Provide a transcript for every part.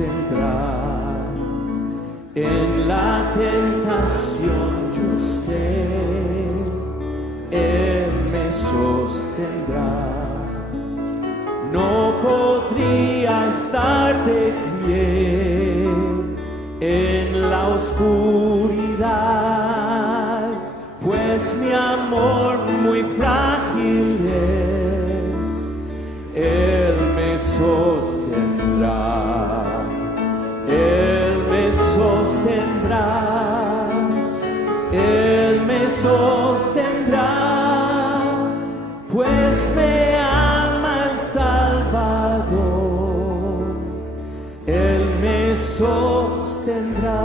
sostendrá. En la tentación yo sé, Él me sostendrá. No podría estar de pie en la oscuridad, pues mi amor muy frágil es. Él me sostendrá, Él me sostendrá, Él me sostendrá, pues me ama el Salvador, Él me sostendrá.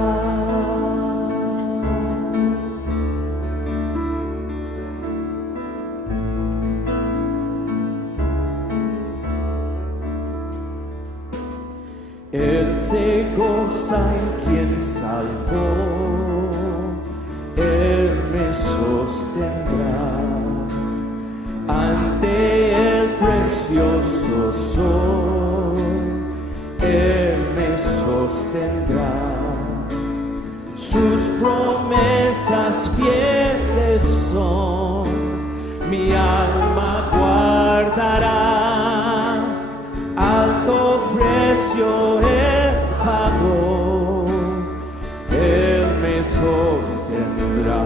Él se goza en quien salvó, Él me sostendrá. Ante el precioso sol, Él me sostendrá. Sus promesas fieles son, mi alma guardará. Alto precio Él pagó, Él me sostendrá,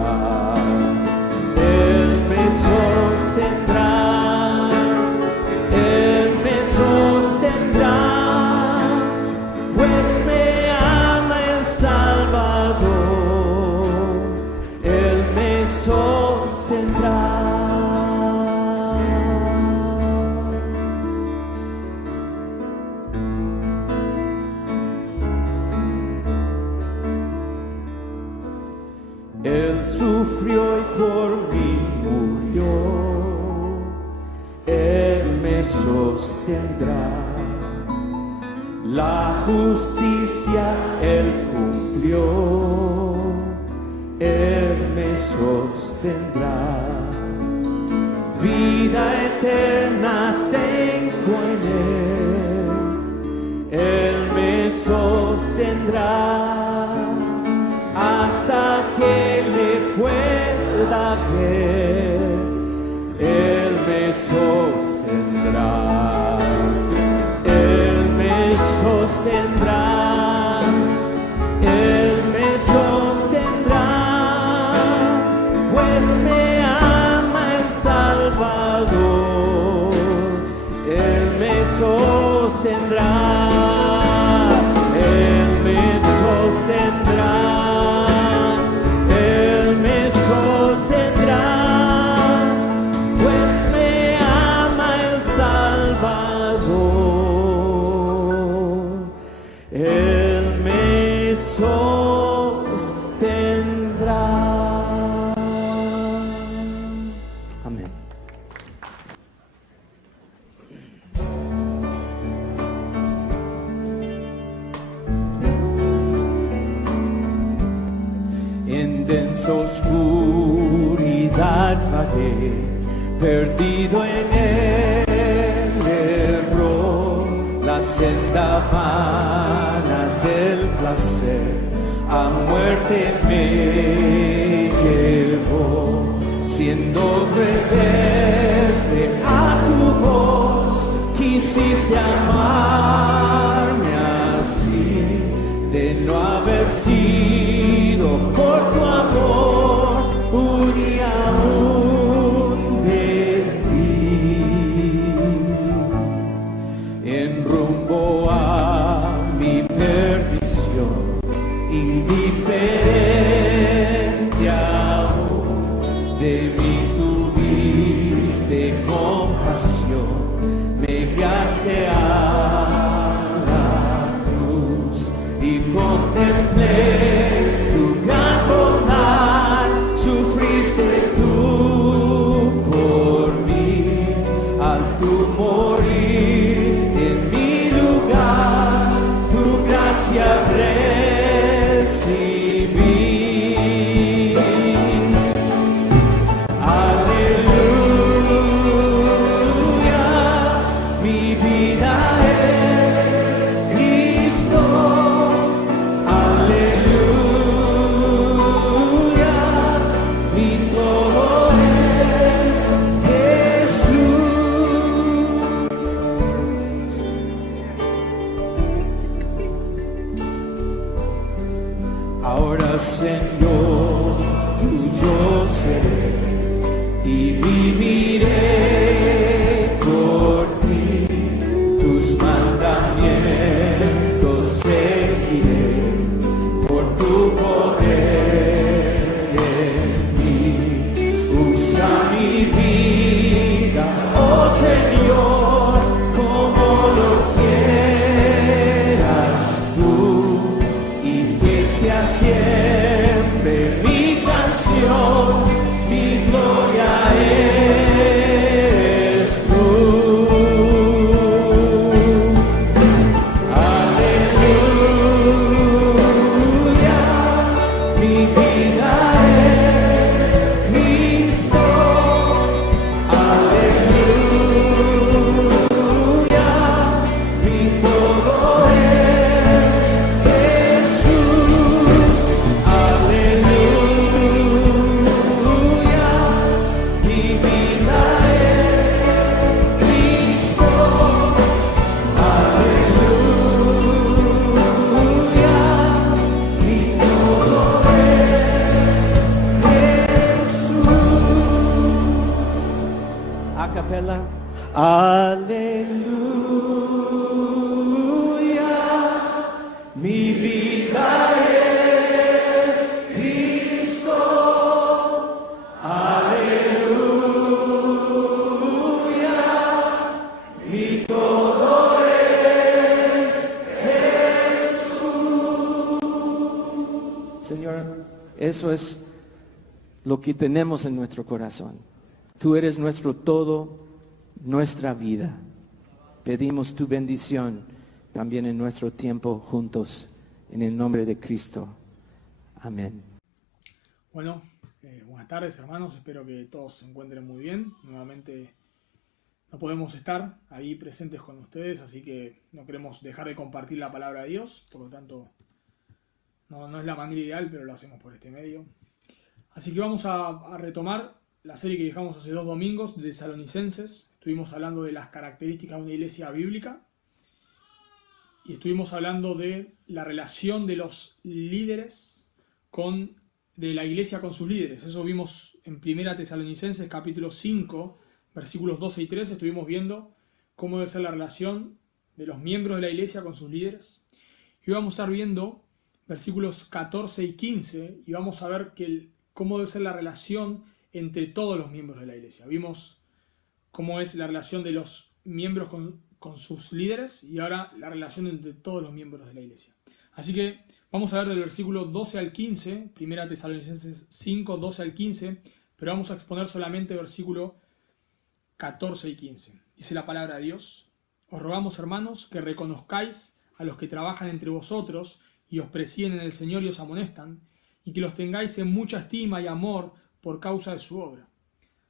Él me sostendrá, Él me sostendrá, pues me ama el Salvador, Él me sostendrá. Él sufrió y por mí murió, Él me sostendrá. La justicia Él cumplió, Él me sostendrá. Vida eterna tengo en Él, Él me sostendrá. Hasta que le pueda ver, Él me sostendrá, Él me sostendrá, Él me sostendrá, pues me ama el Salvador, Él me sostendrá, Él me sostendrá. Amén. En densa oscuridad vagué, perdido en el error, la senda vana del placer a muerte me llevó. Siendo rebelde a tu voz, quisiste amarme así, de no haber sido por tu amor, huiría aún de ti. En rumbo a mi perdición, indiferente aún, de mí tuviste compasión, me guiaste a la cruz y contemplé tu gran bondad, sufriste tú por mí, al tu morir en mi lugar, tu gracia recibí. Aleluya. a capella. Aleluya, mi vida es Cristo. Aleluya, mi todo es Jesús. Señor, eso es lo que tenemos en nuestro corazón. Tú eres nuestro todo, nuestra vida. Pedimos tu bendición también en nuestro tiempo juntos, en el nombre de Cristo. Amén. Bueno, buenas tardes hermanos, espero que todos se encuentren muy bien. Nuevamente no podemos estar ahí presentes con ustedes, así que no queremos dejar de compartir la palabra de Dios, por lo tanto no es la manera ideal, pero lo hacemos por este medio. Así que vamos a retomar la serie que dejamos hace 2 domingos de Tesalonicenses. Estuvimos hablando de las características de una iglesia bíblica y estuvimos hablando de la relación de los líderes de la iglesia con sus líderes. Eso vimos en 1 Tesalonicenses capítulo 5, versículos 12 y 13. Estuvimos viendo cómo debe ser la relación de los miembros de la iglesia con sus líderes. Y hoy vamos a estar viendo versículos 14 y 15 y vamos a ver cómo debe ser la relación entre todos los miembros de la iglesia. Vimos cómo es la relación de los miembros con sus líderes y ahora la relación entre todos los miembros de la iglesia. Así que vamos a ver del versículo 12 al 15, 1 Tesalonicenses 5, 12 al 15, pero vamos a exponer solamente versículo 14 y 15. Dice la palabra de Dios: Os rogamos, hermanos, que reconozcáis a los que trabajan entre vosotros y os presiden en el Señor y os amonestan, y que los tengáis en mucha estima y amor por causa de su obra.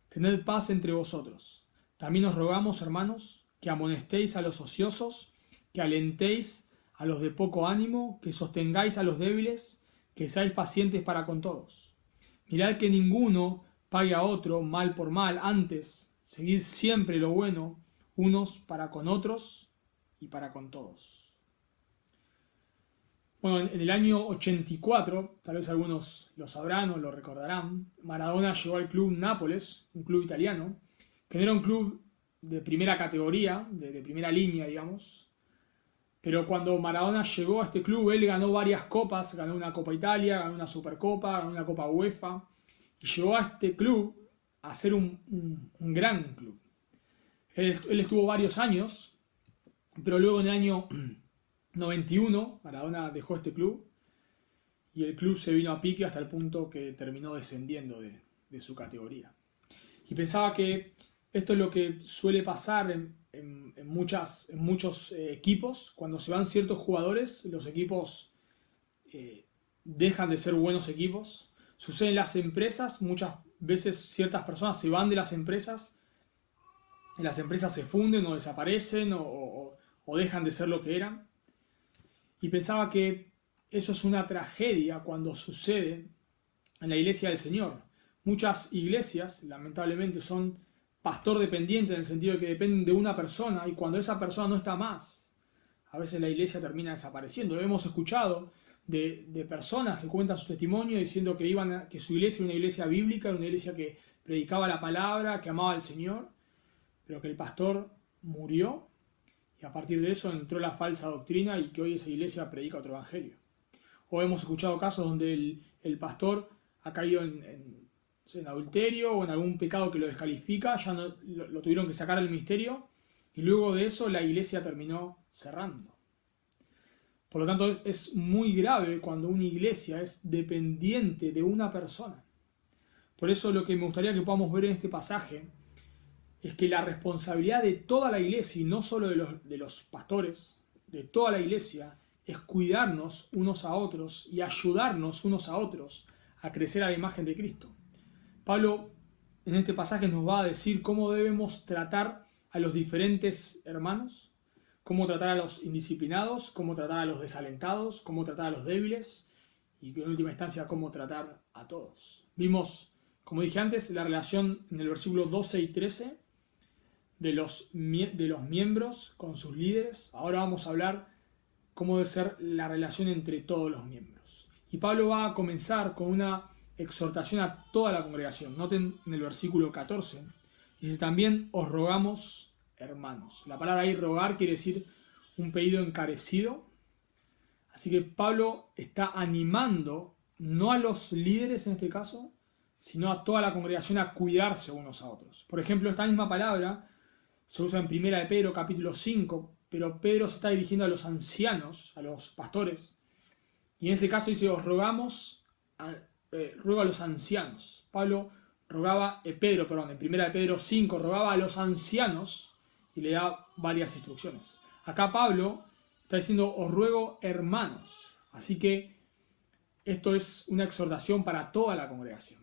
Tened paz entre vosotros. También os rogamos, hermanos, que amonestéis a los ociosos, que alentéis a los de poco ánimo, que sostengáis a los débiles, que seáis pacientes para con todos. Mirad que ninguno pague a otro mal por mal, antes, seguid siempre lo bueno, unos para con otros y para con todos. Bueno, en el año 84, tal vez algunos lo sabrán o lo recordarán, Maradona llegó al club Nápoles, un club italiano, que no era un club de primera categoría, de primera línea, digamos, pero cuando Maradona llegó a este club, él ganó varias copas, ganó una Copa Italia, ganó una Supercopa, ganó una Copa UEFA, y llegó a este club a ser un gran club. Él estuvo varios años, pero luego en el año 91, Maradona dejó este club y el club se vino a pique hasta el punto que terminó descendiendo de su categoría. Y pensaba que esto es lo que suele pasar en muchos equipos. Cuando se van ciertos jugadores, los equipos dejan de ser buenos equipos. Sucede en las empresas, muchas veces ciertas personas se van de las empresas se funden o desaparecen o dejan de ser lo que eran. Y pensaba que eso es una tragedia cuando sucede en la iglesia del Señor. Muchas iglesias, lamentablemente, son pastor dependientes en el sentido de que dependen de una persona y cuando esa persona no está más, a veces la iglesia termina desapareciendo. Hemos escuchado de personas que cuentan su testimonio diciendo que su iglesia era una iglesia bíblica, una iglesia que predicaba la palabra, que amaba al Señor, pero que el pastor murió. Y a partir de eso entró la falsa doctrina y que hoy esa iglesia predica otro evangelio. O hemos escuchado casos donde el pastor ha caído en adulterio o en algún pecado que lo descalifica, ya no, lo tuvieron que sacar del ministerio y luego de eso la iglesia terminó cerrando. Por lo tanto es muy grave cuando una iglesia es dependiente de una persona. Por eso lo que me gustaría que podamos ver en este pasaje es que la responsabilidad de toda la iglesia, y no solo de los pastores, de toda la iglesia, es cuidarnos unos a otros y ayudarnos unos a otros a crecer a la imagen de Cristo. Pablo en este pasaje nos va a decir cómo debemos tratar a los diferentes hermanos, cómo tratar a los indisciplinados, cómo tratar a los desalentados, cómo tratar a los débiles y en última instancia cómo tratar a todos. Vimos, como dije antes, la relación en el versículo 12 y 13 de los miembros con sus líderes. Ahora vamos a hablar cómo debe ser la relación entre todos los miembros. Y Pablo va a comenzar con una exhortación a toda la congregación. Noten en el versículo 14, Dice también, os rogamos, hermanos. La palabra ahí rogar quiere decir un pedido encarecido. Así que Pablo está animando, no a los líderes en este caso, sino a toda la congregación a cuidarse unos a otros. Por ejemplo, esta misma palabra se usa en 1 de Pedro, capítulo 5, pero Pedro se está dirigiendo a los ancianos, a los pastores, y en ese caso dice, os rogamos, ruego a los ancianos. Pedro, en 1 de Pedro 5, rogaba a los ancianos y le da varias instrucciones. Acá Pablo está diciendo, os ruego hermanos. Así que esto es una exhortación para toda la congregación.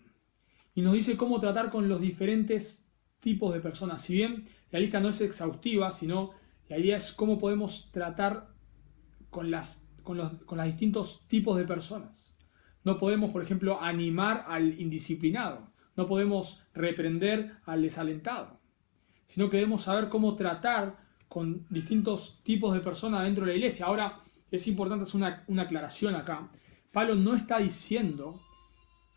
Y nos dice cómo tratar con los diferentes tipos de personas. Si bien la lista no es exhaustiva, sino la idea es cómo podemos tratar con los distintos tipos de personas. No podemos, por ejemplo, animar al indisciplinado. No podemos reprender al desalentado. Sino que debemos saber cómo tratar con distintos tipos de personas dentro de la iglesia. Ahora, es importante hacer una aclaración acá. Pablo no está diciendo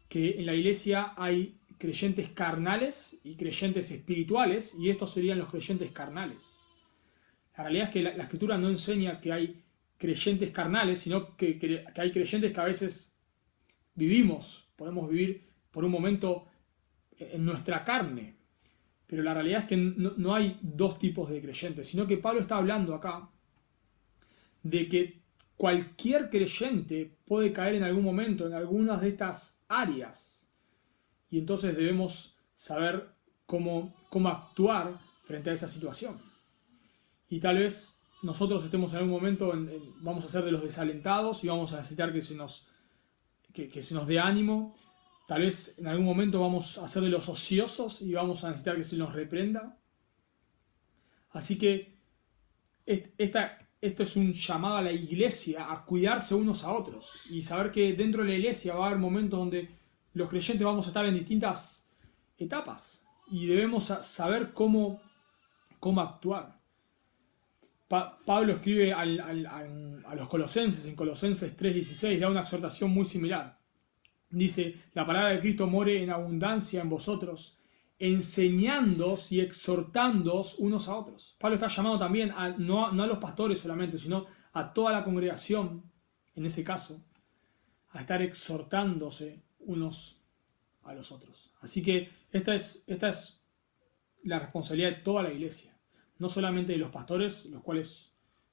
que en la iglesia hay creyentes carnales y creyentes espirituales, y estos serían los creyentes carnales. La realidad es que la Escritura no enseña que hay creyentes carnales, sino que hay creyentes que a veces podemos vivir por un momento en nuestra carne. Pero la realidad es que no hay dos tipos de creyentes, sino que Pablo está hablando acá de que cualquier creyente puede caer en algún momento en algunas de estas áreas. Y entonces debemos saber cómo actuar frente a esa situación. Y tal vez nosotros estemos en algún momento, vamos a ser de los desalentados y vamos a necesitar que se nos dé ánimo. Tal vez en algún momento vamos a ser de los ociosos y vamos a necesitar que se nos reprenda. Así que esto es un llamado a la iglesia a cuidarse unos a otros y saber que dentro de la iglesia va a haber momentos donde los creyentes vamos a estar en distintas etapas y debemos saber cómo actuar. Pablo escribe a los colosenses, en Colosenses 3:16, da una exhortación muy similar. Dice, la palabra de Cristo more en abundancia en vosotros, enseñándoos y exhortándoos unos a otros. Pablo está llamando también no a los pastores solamente, sino a toda la congregación, en ese caso, a estar exhortándose unos a los otros. Así que esta es la responsabilidad de toda la iglesia, no solamente de los pastores, los cuales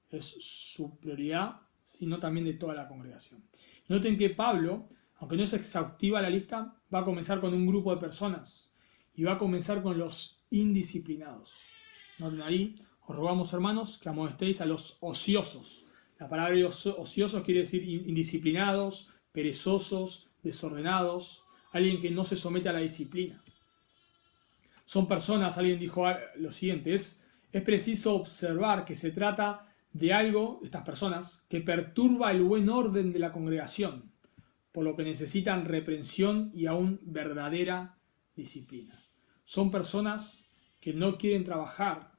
es su prioridad, sino también de toda la congregación. Noten que Pablo, aunque no es exhaustiva la lista, va a comenzar con un grupo de personas y va a comenzar con los indisciplinados. Noten ahí, os rogamos hermanos que amonestéis a los ociosos. La palabra ociosos quiere decir indisciplinados, perezosos, desordenados, alguien que no se somete a la disciplina. Son personas, alguien dijo lo siguiente, es preciso observar que se trata de algo, estas personas, que perturba el buen orden de la congregación, por lo que necesitan reprensión y aún verdadera disciplina. Son personas que no quieren trabajar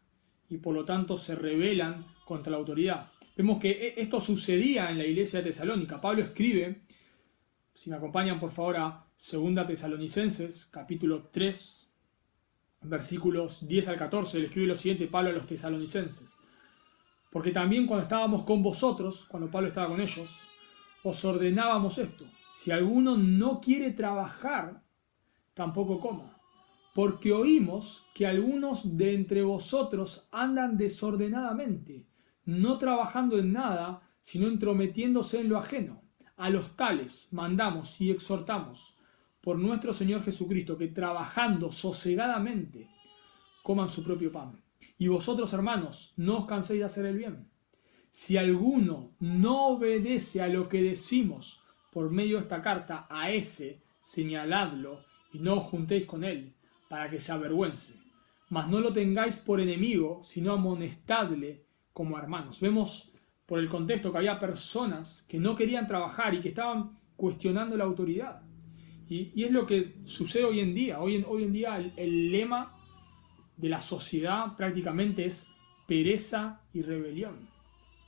y por lo tanto se rebelan contra la autoridad. Vemos que esto sucedía en la iglesia de Tesalónica. Pablo escribe, si me acompañan por favor a 2 Tesalonicenses, capítulo 3, versículos 10 al 14, le escribe lo siguiente Pablo a los tesalonicenses. Porque también cuando estábamos con vosotros, cuando Pablo estaba con ellos, os ordenábamos esto: si alguno no quiere trabajar, tampoco coma. Porque oímos que algunos de entre vosotros andan desordenadamente, no trabajando en nada, sino entrometiéndose en lo ajeno. A los tales mandamos y exhortamos por nuestro Señor Jesucristo, que trabajando sosegadamente coman su propio pan. Y vosotros, hermanos, no os canséis de hacer el bien. Si alguno no obedece a lo que decimos por medio de esta carta, a ese señaladlo y no os juntéis con él, para que se avergüence. Mas no lo tengáis por enemigo, sino amonestadle como hermanos. Vemos por el contexto que había personas que no querían trabajar y que estaban cuestionando la autoridad. Y es lo que sucede hoy en día. Hoy en día el lema de la sociedad prácticamente es pereza y rebelión.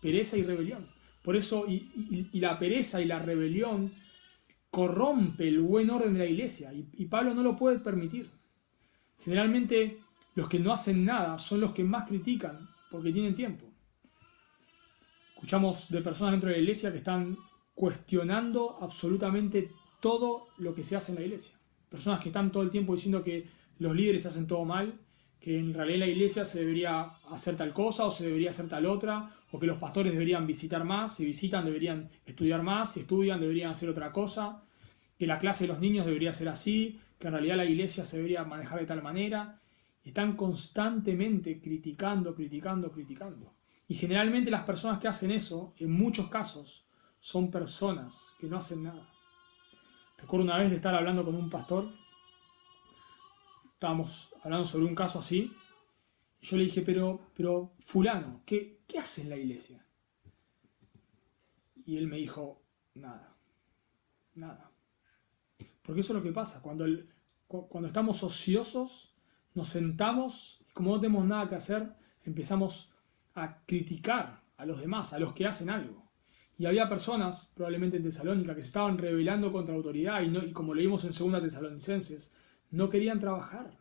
Pereza y rebelión. Por eso, y la pereza y la rebelión corrompe el buen orden de la iglesia. Y Pablo no lo puede permitir. Generalmente los que no hacen nada son los que más critican porque tienen tiempo. Escuchamos de personas dentro de la iglesia que están cuestionando absolutamente todo lo que se hace en la iglesia. Personas que están todo el tiempo diciendo que los líderes hacen todo mal, que en realidad en la iglesia se debería hacer tal cosa o se debería hacer tal otra, o que los pastores deberían visitar más, si visitan deberían estudiar más, si estudian deberían hacer otra cosa, que la clase de los niños debería ser así, que en realidad la iglesia se debería manejar de tal manera. Están constantemente criticando. Y generalmente las personas que hacen eso, en muchos casos, son personas que no hacen nada. Recuerdo una vez de estar hablando con un pastor, estábamos hablando sobre un caso así, y yo le dije, pero fulano, ¿qué hace en la iglesia? Y él me dijo, nada. Porque eso es lo que pasa, cuando estamos ociosos, nos sentamos, y como no tenemos nada que hacer, empezamos a criticar a los demás, a los que hacen algo. Y había personas, probablemente en Tesalónica, que se estaban rebelando contra la autoridad y como leímos en 2 Tesalonicenses, no querían trabajar.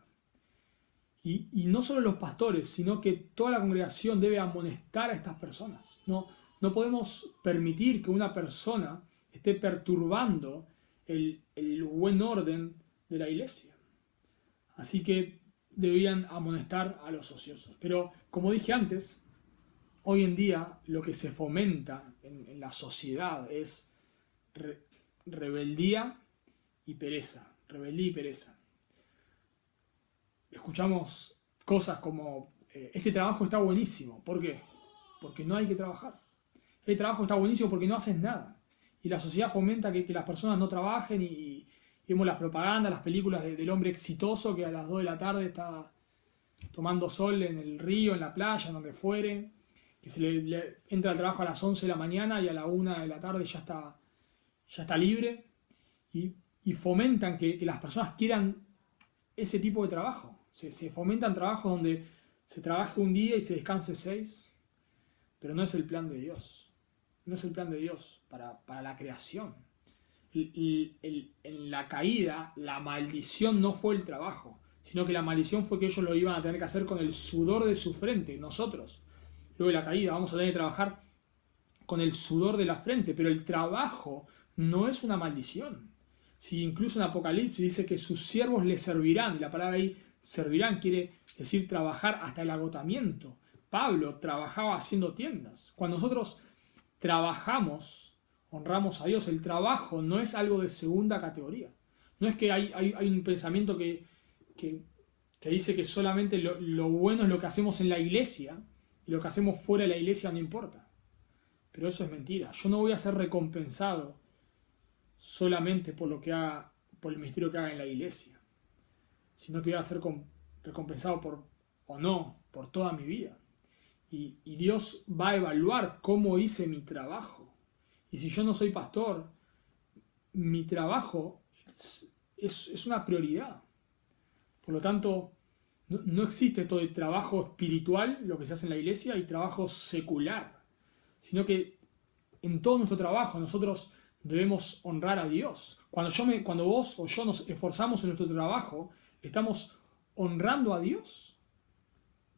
Y no solo los pastores, sino que toda la congregación debe amonestar a estas personas. No podemos permitir que una persona esté perturbando el buen orden de la iglesia. Así que debían amonestar a los ociosos. Pero como dije antes, hoy en día lo que se fomenta en la sociedad es rebeldía y pereza. Escuchamos cosas como, este trabajo está buenísimo. ¿Por qué? Porque no hay que trabajar. El trabajo está buenísimo porque no haces nada. Y la sociedad fomenta que las personas no trabajen y vemos las propagandas, las películas del hombre exitoso que a las 2 de la tarde está tomando sol en el río, en la playa, en donde fuere, que se le entra al trabajo a las 11 de la mañana y a la 1 de la tarde ya está libre. Y fomentan que las personas quieran ese tipo de trabajo. Se fomentan trabajos donde se trabaje un día y se descanse 6, pero no es el plan de Dios. No es el plan de Dios para la creación. En la caída, la maldición no fue el trabajo, sino que la maldición fue que ellos lo iban a tener que hacer con el sudor de su frente, nosotros. Luego de la caída vamos a tener que trabajar con el sudor de la frente, pero el trabajo no es una maldición. Si incluso en Apocalipsis dice que sus siervos le servirán, y la palabra ahí servirán quiere decir trabajar hasta el agotamiento. Pablo trabajaba haciendo tiendas. Cuando nosotros trabajamos, honramos a Dios. El trabajo no es algo de segunda categoría. No es que hay un pensamiento que dice que solamente lo bueno es lo que hacemos en la iglesia y lo que hacemos fuera de la iglesia no importa. Pero eso es mentira. Yo no voy a ser recompensado solamente por el ministerio que haga en la iglesia, sino que voy a ser recompensado por toda mi vida. Y Dios va a evaluar cómo hice mi trabajo. Y si yo no soy pastor, mi trabajo es una prioridad. Por lo tanto, no existe esto de trabajo espiritual, lo que se hace en la iglesia, y trabajo secular. Sino que en todo nuestro trabajo nosotros debemos honrar a Dios. Cuando vos o yo nos esforzamos en nuestro trabajo, estamos honrando a Dios.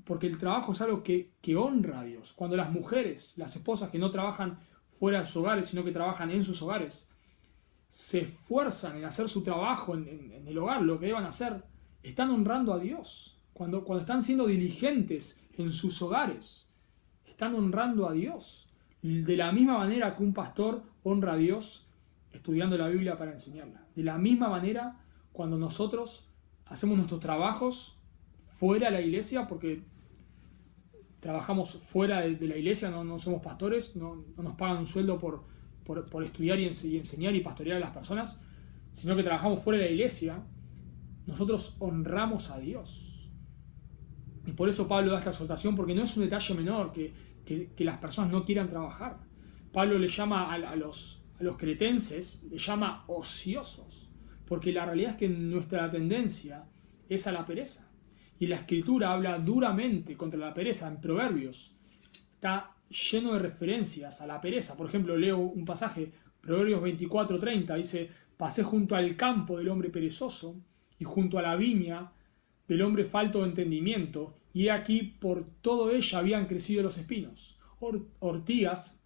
Porque el trabajo es algo que honra a Dios. Cuando las mujeres, las esposas que no trabajan fuera de sus hogares, sino que trabajan en sus hogares, se esfuerzan en hacer su trabajo en el hogar, lo que deban hacer, están honrando a Dios. Cuando están siendo diligentes en sus hogares, están honrando a Dios. De la misma manera que un pastor honra a Dios estudiando la Biblia para enseñarla. De la misma manera cuando nosotros hacemos nuestros trabajos fuera de la iglesia, porque trabajamos fuera de la iglesia, no somos pastores, no nos pagan un sueldo por estudiar y enseñar y pastorear a las personas, sino que trabajamos fuera de la iglesia, nosotros honramos a Dios. Y por eso Pablo da esta exhortación, porque no es un detalle menor que las personas no quieran trabajar. Pablo le llama a los cretenses, le llama ociosos, porque la realidad es que nuestra tendencia es a la pereza. Y la Escritura habla duramente contra la pereza. En Proverbios está lleno de referencias a la pereza. Por ejemplo, leo un pasaje, Proverbios 24:30, dice: pasé junto al campo del hombre perezoso y junto a la viña del hombre falto de entendimiento, y he aquí por todo ella habían crecido los espinos. Ortigas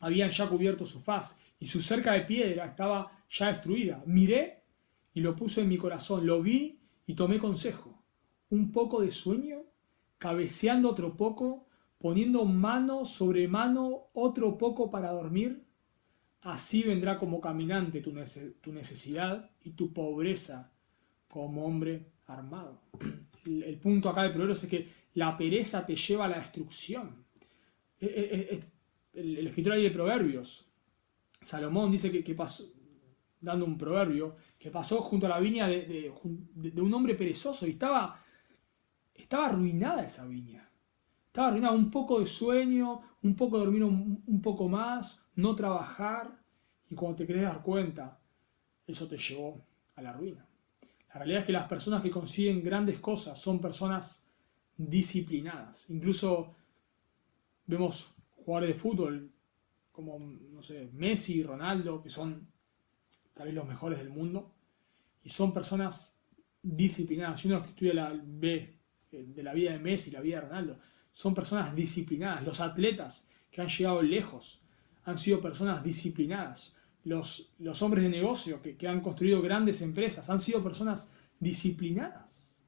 habían ya cubierto su faz, y su cerca de piedra estaba ya destruida. Miré y lo puse en mi corazón, lo vi y tomé consejo. Un poco de sueño, cabeceando otro poco, poniendo mano sobre mano otro poco para dormir. Así vendrá como caminante tu necesidad y tu pobreza como hombre armado. El punto acá del proverbio es que la pereza te lleva a la destrucción. El escritor ahí de Proverbios, Salomón, dice que pasó, dando un proverbio, que pasó junto a la viña de un hombre perezoso y estaba arruinada esa viña. Estaba arruinada, un poco de sueño, un poco de dormir un poco más, no trabajar, y cuando te querés dar cuenta, eso te llevó a la ruina. La realidad es que las personas que consiguen grandes cosas son personas disciplinadas. Incluso vemos jugadores de fútbol como, no sé, Messi, Ronaldo, que son tal vez los mejores del mundo, y son personas disciplinadas. Si uno estudia ve de la vida de Messi, la vida de Ronaldo, son personas disciplinadas. Los atletas que han llegado lejos han sido personas disciplinadas. Los hombres de negocio que han construido grandes empresas han sido personas disciplinadas.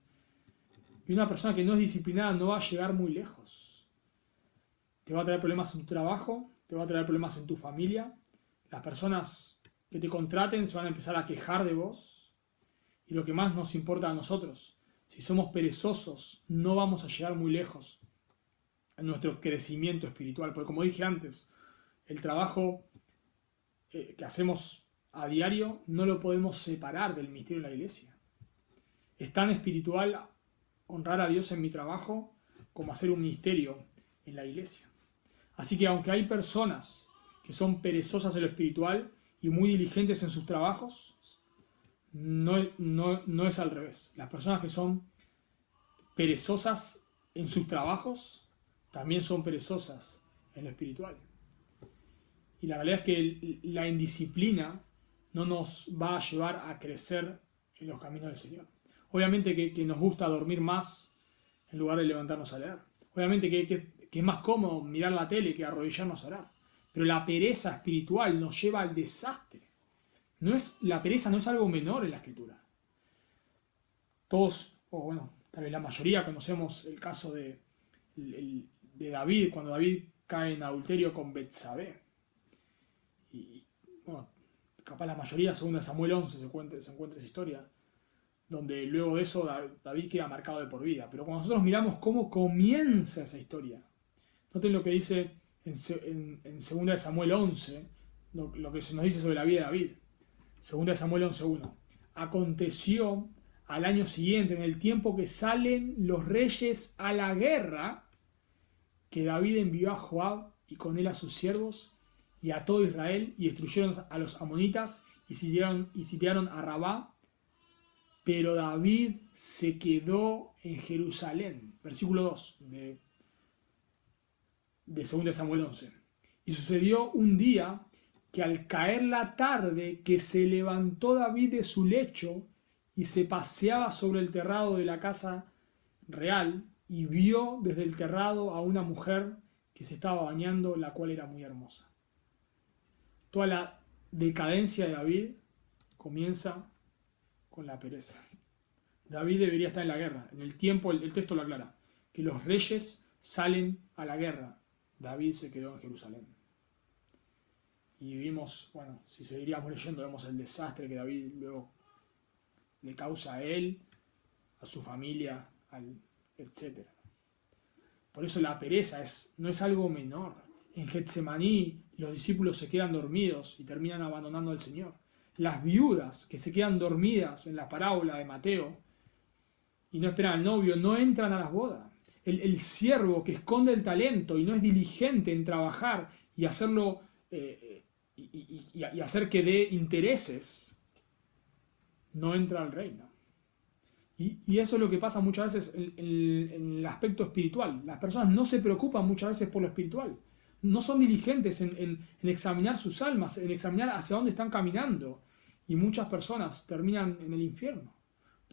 Y una persona que no es disciplinada no va a llegar muy lejos. Te va a traer problemas en tu trabajo, te va a traer problemas en tu familia. Las personas que te contraten se van a empezar a quejar de vos. Y lo que más nos importa a nosotros, si somos perezosos, no vamos a llegar muy lejos en nuestro crecimiento espiritual. Porque como dije antes, el trabajo que hacemos a diario no lo podemos separar del misterio de la iglesia. Es tan espiritual honrar a Dios en mi trabajo como hacer un ministerio en la iglesia. Así que aunque hay personas que son perezosas en lo espiritual y muy diligentes en sus trabajos, no es al revés. Las personas que son perezosas en sus trabajos también son perezosas en lo espiritual. Y la realidad es que la indisciplina no nos va a llevar a crecer en los caminos del Señor. Obviamente que nos gusta dormir más en lugar de levantarnos a leer. Obviamente que es más cómodo mirar la tele que arrodillarnos a orar. Pero la pereza espiritual nos lleva al desastre. La pereza no es algo menor en la Escritura. Todos, o bueno, tal vez la mayoría conocemos el caso de David, cuando David cae en adulterio con Betsabé. Y bueno, capaz la mayoría, según Samuel 11, se encuentra esa historia, donde luego de eso David queda marcado de por vida. Pero cuando nosotros miramos cómo comienza esa historia, noten lo que dice en 2 Samuel 11, lo que se nos dice sobre la vida de David. 2 Samuel 11:1. Aconteció al año siguiente, en el tiempo que salen los reyes a la guerra, que David envió a Joab y con él a sus siervos y a todo Israel, y destruyeron a los amonitas y sitiaron a Rabá, pero David se quedó en Jerusalén. Versículo 2 de 2 Samuel 11. Y sucedió un día que al caer la tarde, que se levantó David de su lecho y se paseaba sobre el terrado de la casa real, y vio desde el terrado a una mujer que se estaba bañando, la cual era muy hermosa. Toda la decadencia de David comienza con la pereza. David debería estar en la guerra. En el tiempo, el texto lo aclara, que los reyes salen a la guerra. David se quedó en Jerusalén. Y vimos, bueno, si seguiríamos leyendo, vemos el desastre que David luego le causa a él, a su familia, etc. Por eso la pereza no es algo menor. En Getsemaní los discípulos se quedan dormidos y terminan abandonando al Señor. Las viudas que se quedan dormidas en la parábola de Mateo y no esperan al novio, no entran a las bodas. El siervo que esconde el talento y no es diligente en trabajar y hacerlo y hacer que dé intereses, no entra al reino. Y eso es lo que pasa muchas veces en el aspecto espiritual. Las personas no se preocupan muchas veces por lo espiritual. No son diligentes en examinar sus almas, en examinar hacia dónde están caminando. Y muchas personas terminan en el infierno.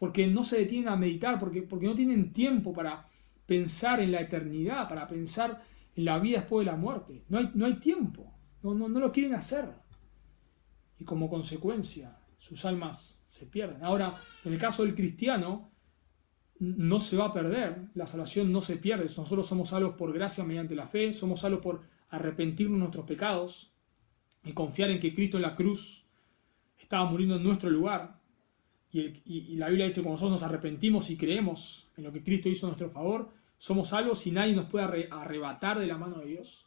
porque no se detienen a meditar, porque no tienen tiempo para pensar en la eternidad, para pensar en la vida después de la muerte. No hay tiempo, no lo quieren hacer. Y como consecuencia, sus almas se pierden. Ahora, en el caso del cristiano, no se va a perder, la salvación no se pierde. Nosotros somos salvos por gracia mediante la fe, somos salvos por arrepentirnos de nuestros pecados y confiar en que Cristo en la cruz estaba muriendo en nuestro lugar. Y la Biblia dice que cuando nosotros nos arrepentimos y creemos en lo que Cristo hizo a nuestro favor, somos salvos y nadie nos puede arrebatar de la mano de Dios.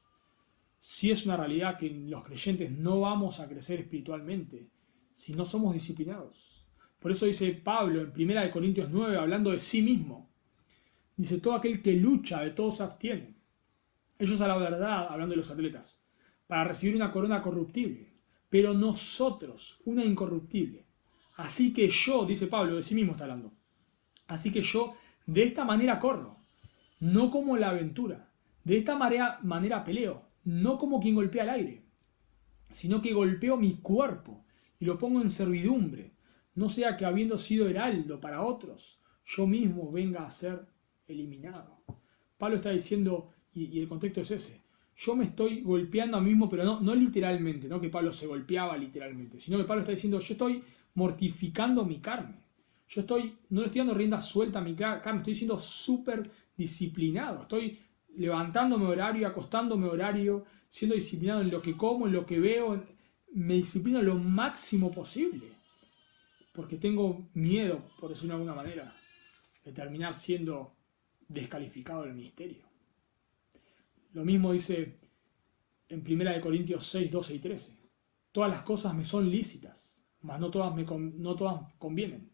Sí es una realidad que los creyentes no vamos a crecer espiritualmente si no somos disciplinados. Por eso dice Pablo en 1 Corintios 9, hablando de sí mismo, dice: todo aquel que lucha, de todo se abstiene. Ellos a la verdad, hablando de los atletas, para recibir una corona corruptible, pero nosotros una incorruptible. Así que yo, dice Pablo, de sí mismo está hablando, así que yo de esta manera corro, no como la aventura, de esta manera peleo, no como quien golpea al aire, sino que golpeo mi cuerpo y lo pongo en servidumbre, no sea que habiendo sido heraldo para otros, yo mismo venga a ser eliminado. Pablo está diciendo, y el contexto es ese, yo me estoy golpeando a mí mismo, pero no literalmente, no que Pablo se golpeaba literalmente, sino que Pablo está diciendo, yo estoy mortificando mi carne. No le estoy dando rienda suelta a mi carne, estoy siendo súper disciplinado. Estoy levantándome horario, acostándome horario, siendo disciplinado en lo que como, en lo que veo. Me disciplino lo máximo posible. Porque tengo miedo, por decirlo de alguna manera, de terminar siendo descalificado del ministerio. Lo mismo dice en 1 Corintios 6, 12 y 13. Todas las cosas me son lícitas, mas no todas convienen.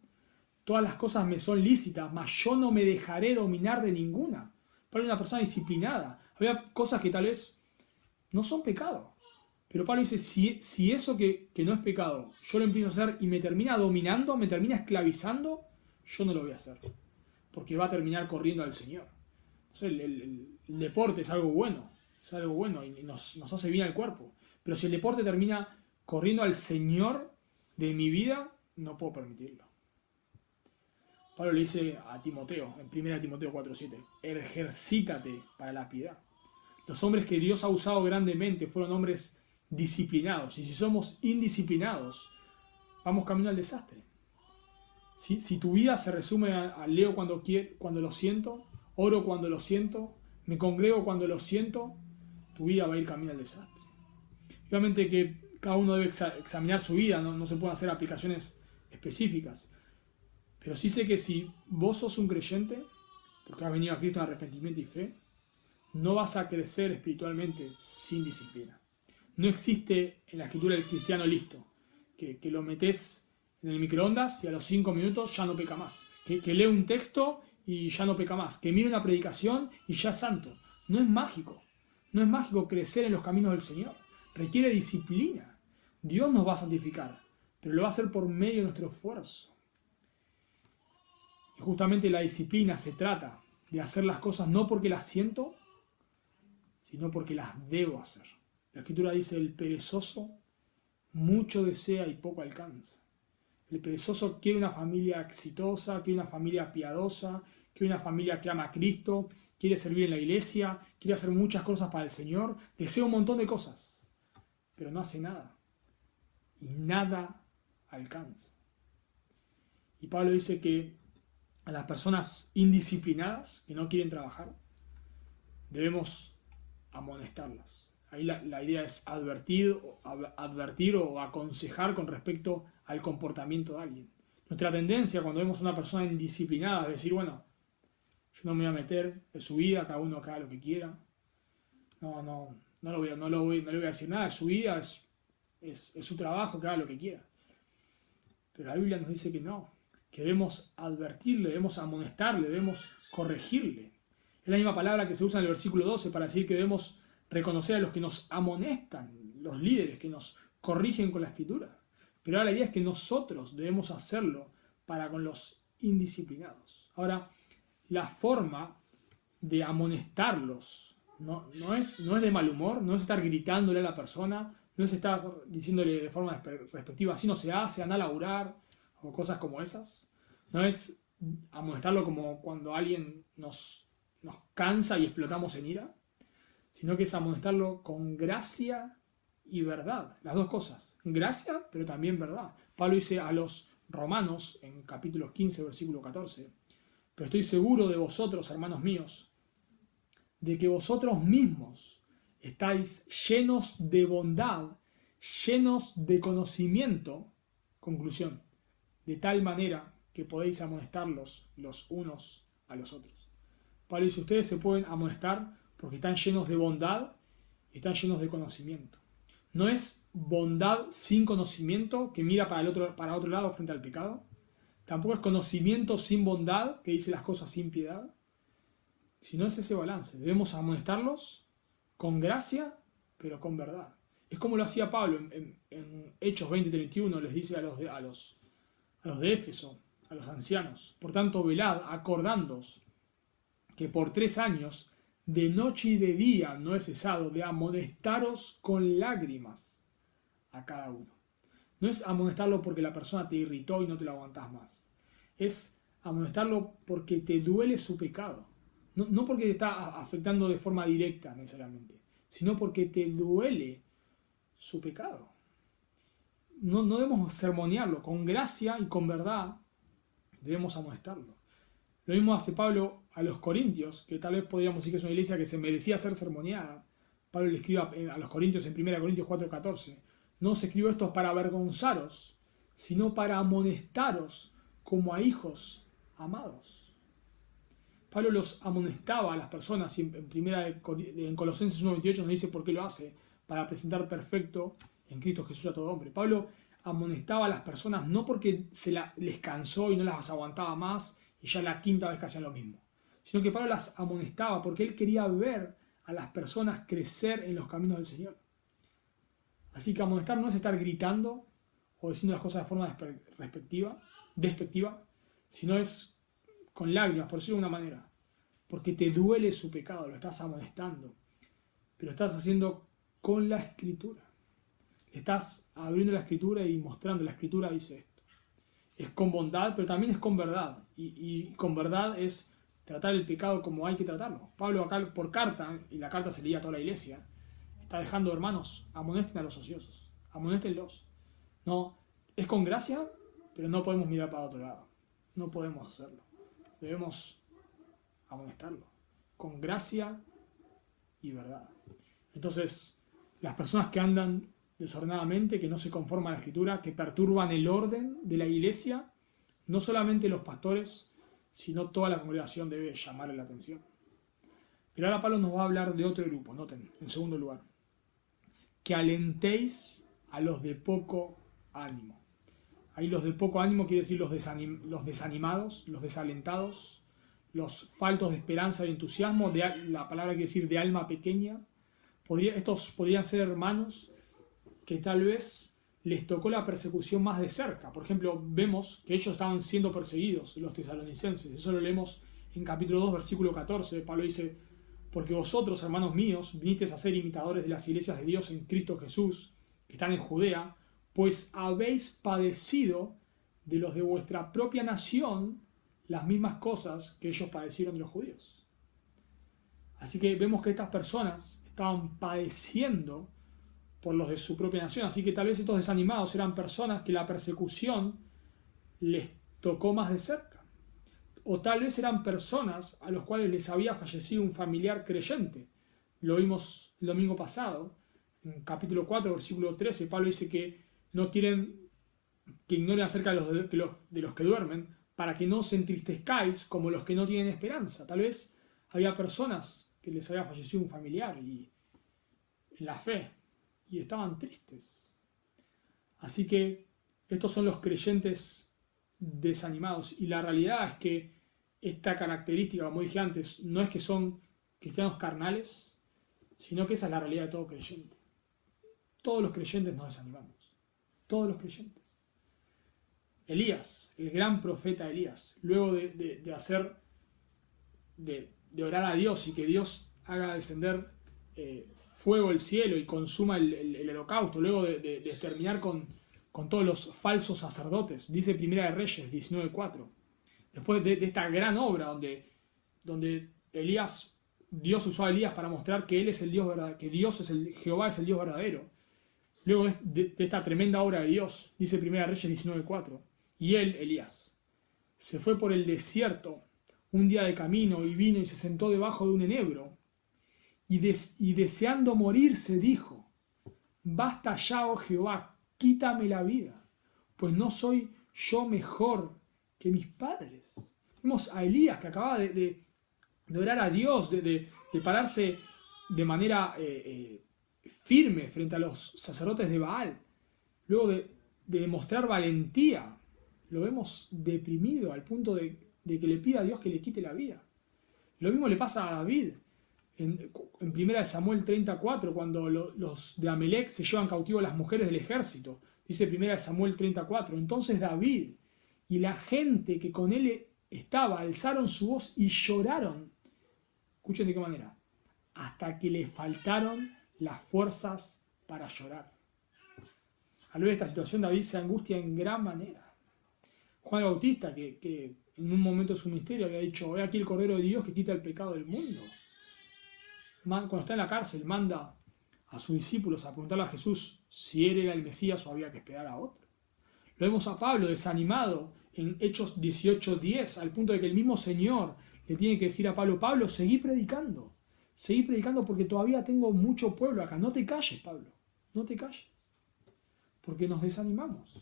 Todas las cosas me son lícitas, mas yo no me dejaré dominar de ninguna. Pablo era una persona disciplinada. Había cosas que tal vez no son pecado. Pero Pablo dice, si eso que no es pecado, yo lo empiezo a hacer y me termina dominando, me termina esclavizando, yo no lo voy a hacer. Porque va a terminar corriendo al Señor. Entonces, el deporte es algo bueno y nos hace bien al cuerpo. Pero si el deporte termina corriendo al Señor de mi vida, no puedo permitirlo. Pablo le dice a Timoteo, en 1 Timoteo 4:7, ejercítate para la piedad. Los hombres que Dios ha usado grandemente fueron hombres disciplinados. Y si somos indisciplinados, vamos camino al desastre. Si tu vida se resume a leo cuando lo siento, oro cuando lo siento, me congrego cuando lo siento, tu vida va a ir camino al desastre. Obviamente que cada uno debe examinar su vida, no se pueden hacer aplicaciones específicas. Pero sí sé que si vos sos un creyente, porque has venido a Cristo en arrepentimiento y fe, no vas a crecer espiritualmente sin disciplina. No existe en la escritura el cristiano listo, que lo metes en el microondas y a los 5 minutos ya no peca más. Que lee un texto y ya no peca más. Que mire una predicación y ya es santo. No es mágico. No es mágico crecer en los caminos del Señor. Requiere disciplina. Dios nos va a santificar, pero lo va a hacer por medio de nuestro esfuerzo. Y justamente la disciplina se trata de hacer las cosas no porque las siento, sino porque las debo hacer. La Escritura dice, el perezoso mucho desea y poco alcanza. El perezoso quiere una familia exitosa, quiere una familia piadosa, quiere una familia que ama a Cristo, quiere servir en la iglesia, quiere hacer muchas cosas para el Señor, desea un montón de cosas, pero no hace nada. Y nada alcanza. Y Pablo dice que a las personas indisciplinadas que no quieren trabajar, debemos amonestarlas. Ahí la idea es advertir o aconsejar con respecto al comportamiento de alguien. Nuestra tendencia cuando vemos a una persona indisciplinada es decir, bueno, yo no me voy a meter en su vida, cada uno haga lo que quiera. No le voy a decir nada, es su vida, es su trabajo, que haga lo que quiera. Pero la Biblia nos dice que no, que debemos advertirle, debemos amonestarle, debemos corregirle. Es la misma palabra que se usa en el versículo 12 para decir que debemos reconocer a los que nos amonestan, los líderes que nos corrigen con la Escritura. Pero ahora la idea es que nosotros debemos hacerlo para con los indisciplinados. Ahora, la forma de amonestarlos no es de mal humor, no es estar gritándole a la persona, no es estar diciéndole de forma respectiva, así no se hace, anda a laburar, o cosas como esas. No es amonestarlo como cuando alguien nos cansa y explotamos en ira, sino que es amonestarlo con gracia y verdad. Las dos cosas. Gracia, pero también verdad. Pablo dice a los romanos en capítulo 15, versículo 14, pero estoy seguro de vosotros, hermanos míos, de que vosotros mismos estáis llenos de bondad, llenos de conocimiento, conclusión, de tal manera que podéis amonestarlos los unos a los otros. Pablo dice, ustedes se pueden amonestar porque están llenos de bondad y están llenos de conocimiento. No es bondad sin conocimiento que mira para otro lado frente al pecado. Tampoco es conocimiento sin bondad que dice las cosas sin piedad. Sino es ese balance. Debemos amonestarlos con gracia, pero con verdad. Es como lo hacía Pablo en Hechos 20:31, les dice a los de Éfeso, a los ancianos. Por tanto, velad, acordándoos que por 3 años, de noche y de día, no he cesado de amonestaros con lágrimas a cada uno. No es amonestarlo porque la persona te irritó y no te lo aguantás más. Es amonestarlo porque te duele su pecado. No porque te está afectando de forma directa necesariamente, sino porque te duele su pecado. No debemos sermonearlo, con gracia y con verdad debemos amonestarlo. Lo mismo hace Pablo a los Corintios, que tal vez podríamos decir que es una iglesia que se merecía ser sermoneada. Pablo le escribe a los Corintios en 1 Corintios 4:14, no os escribo esto para avergonzaros, sino para amonestaros como a hijos amados. Pablo los amonestaba a las personas y en Colosenses 1:28 nos dice por qué lo hace, para presentar perfecto en Cristo Jesús a todo hombre. Pablo amonestaba a las personas no porque les cansó y no las aguantaba más y ya la quinta vez que hacían lo mismo, sino que Pablo las amonestaba porque él quería ver a las personas crecer en los caminos del Señor. Así que amonestar no es estar gritando o diciendo las cosas de forma despectiva, sino es con lágrimas, por decirlo de una manera, porque te duele su pecado, lo estás amonestando, pero estás haciendo con la Escritura. Estás abriendo la Escritura y mostrando, la Escritura dice esto. Es con bondad, pero también es con verdad, y con verdad es tratar el pecado como hay que tratarlo. Pablo acá por carta, y la carta se leía a toda la iglesia, está dejando, hermanos, amonesten a los ociosos, amonéstenlos. No, es con gracia, pero no podemos mirar para otro lado, no podemos hacerlo. Debemos amonestarlo con gracia y verdad. Entonces, las personas que andan desordenadamente, que no se conforman a la Escritura, que perturban el orden de la iglesia, no solamente los pastores, sino toda la congregación debe llamarle la atención. Pero ahora Pablo nos va a hablar de otro grupo, noten, en segundo lugar, que alentéis a los de poco ánimo. Ahí los de poco ánimo quiere decir los desanimados, los desalentados, los faltos de esperanza y entusiasmo, la palabra quiere decir de alma pequeña. Estos podrían ser hermanos que tal vez les tocó la persecución más de cerca. Por ejemplo, vemos que ellos estaban siendo perseguidos, los tesalonicenses. Eso lo leemos en capítulo 2, versículo 14. Pablo dice, porque vosotros, hermanos míos, vinisteis a ser imitadores de las iglesias de Dios en Cristo Jesús, que están en Judea, pues habéis padecido de los de vuestra propia nación las mismas cosas que ellos padecieron de los judíos. Así que vemos que estas personas estaban padeciendo por los de su propia nación. Así que tal vez estos desanimados eran personas que la persecución les tocó más de cerca. O tal vez eran personas a los cuales les había fallecido un familiar creyente. Lo vimos el domingo pasado, en capítulo 4, versículo 13. Pablo dice que no quieren que ignoren acerca de los que duermen, para que no os entristezcáis como los que no tienen esperanza. Tal vez había personas que les había fallecido un familiar y en la fe y estaban tristes. Así que estos son los creyentes desanimados, y la realidad es que esta característica, como dije antes, no es que son cristianos carnales, sino que esa es la realidad de todo creyente. Todos los creyentes nos desanimamos, todos los creyentes. Elías, el gran profeta Elías, luego de orar a Dios y que Dios haga descender fuego del cielo y consuma el holocausto, luego de terminar con todos los falsos sacerdotes, dice Primera de Reyes 19:4, después de esta gran obra donde Dios usó a Elías para mostrar que él es el Dios verdadero, que Jehová es el Dios verdadero. Luego de esta tremenda obra de Dios, dice 1 Reyes 19:4, y él, Elías, se fue por el desierto un día de camino y vino y se sentó debajo de un enebro y deseando morirse dijo: basta ya, oh Jehová, quítame la vida, pues no soy yo mejor que mis padres. Vemos a Elías que acababa de orar a Dios, de pararse de manera firme frente a los sacerdotes de Baal, luego de demostrar valentía. Lo vemos deprimido al punto de que le pida a Dios que le quite la vida. Lo mismo le pasa a David en 1 Samuel 34, cuando los de Amelec se llevan cautivo a las mujeres del ejército. Dice 1 Samuel 34, entonces David y la gente que con él estaba alzaron su voz y lloraron. Escuchen de qué manera: hasta que le faltaron las fuerzas para llorar. Al ver esta situación, David se angustia en gran manera. Juan el Bautista, que en un momento de su ministerio había dicho: he aquí el Cordero de Dios que quita el pecado del mundo. Cuando está en la cárcel, manda a sus discípulos a preguntarle a Jesús si él era el Mesías o había que esperar a otro. Lo vemos a Pablo desanimado en Hechos 18:10, al punto de que el mismo Señor le tiene que decir a Pablo: Pablo, seguí predicando porque todavía tengo mucho pueblo acá. No te calles, Pablo, no te calles, porque nos desanimamos.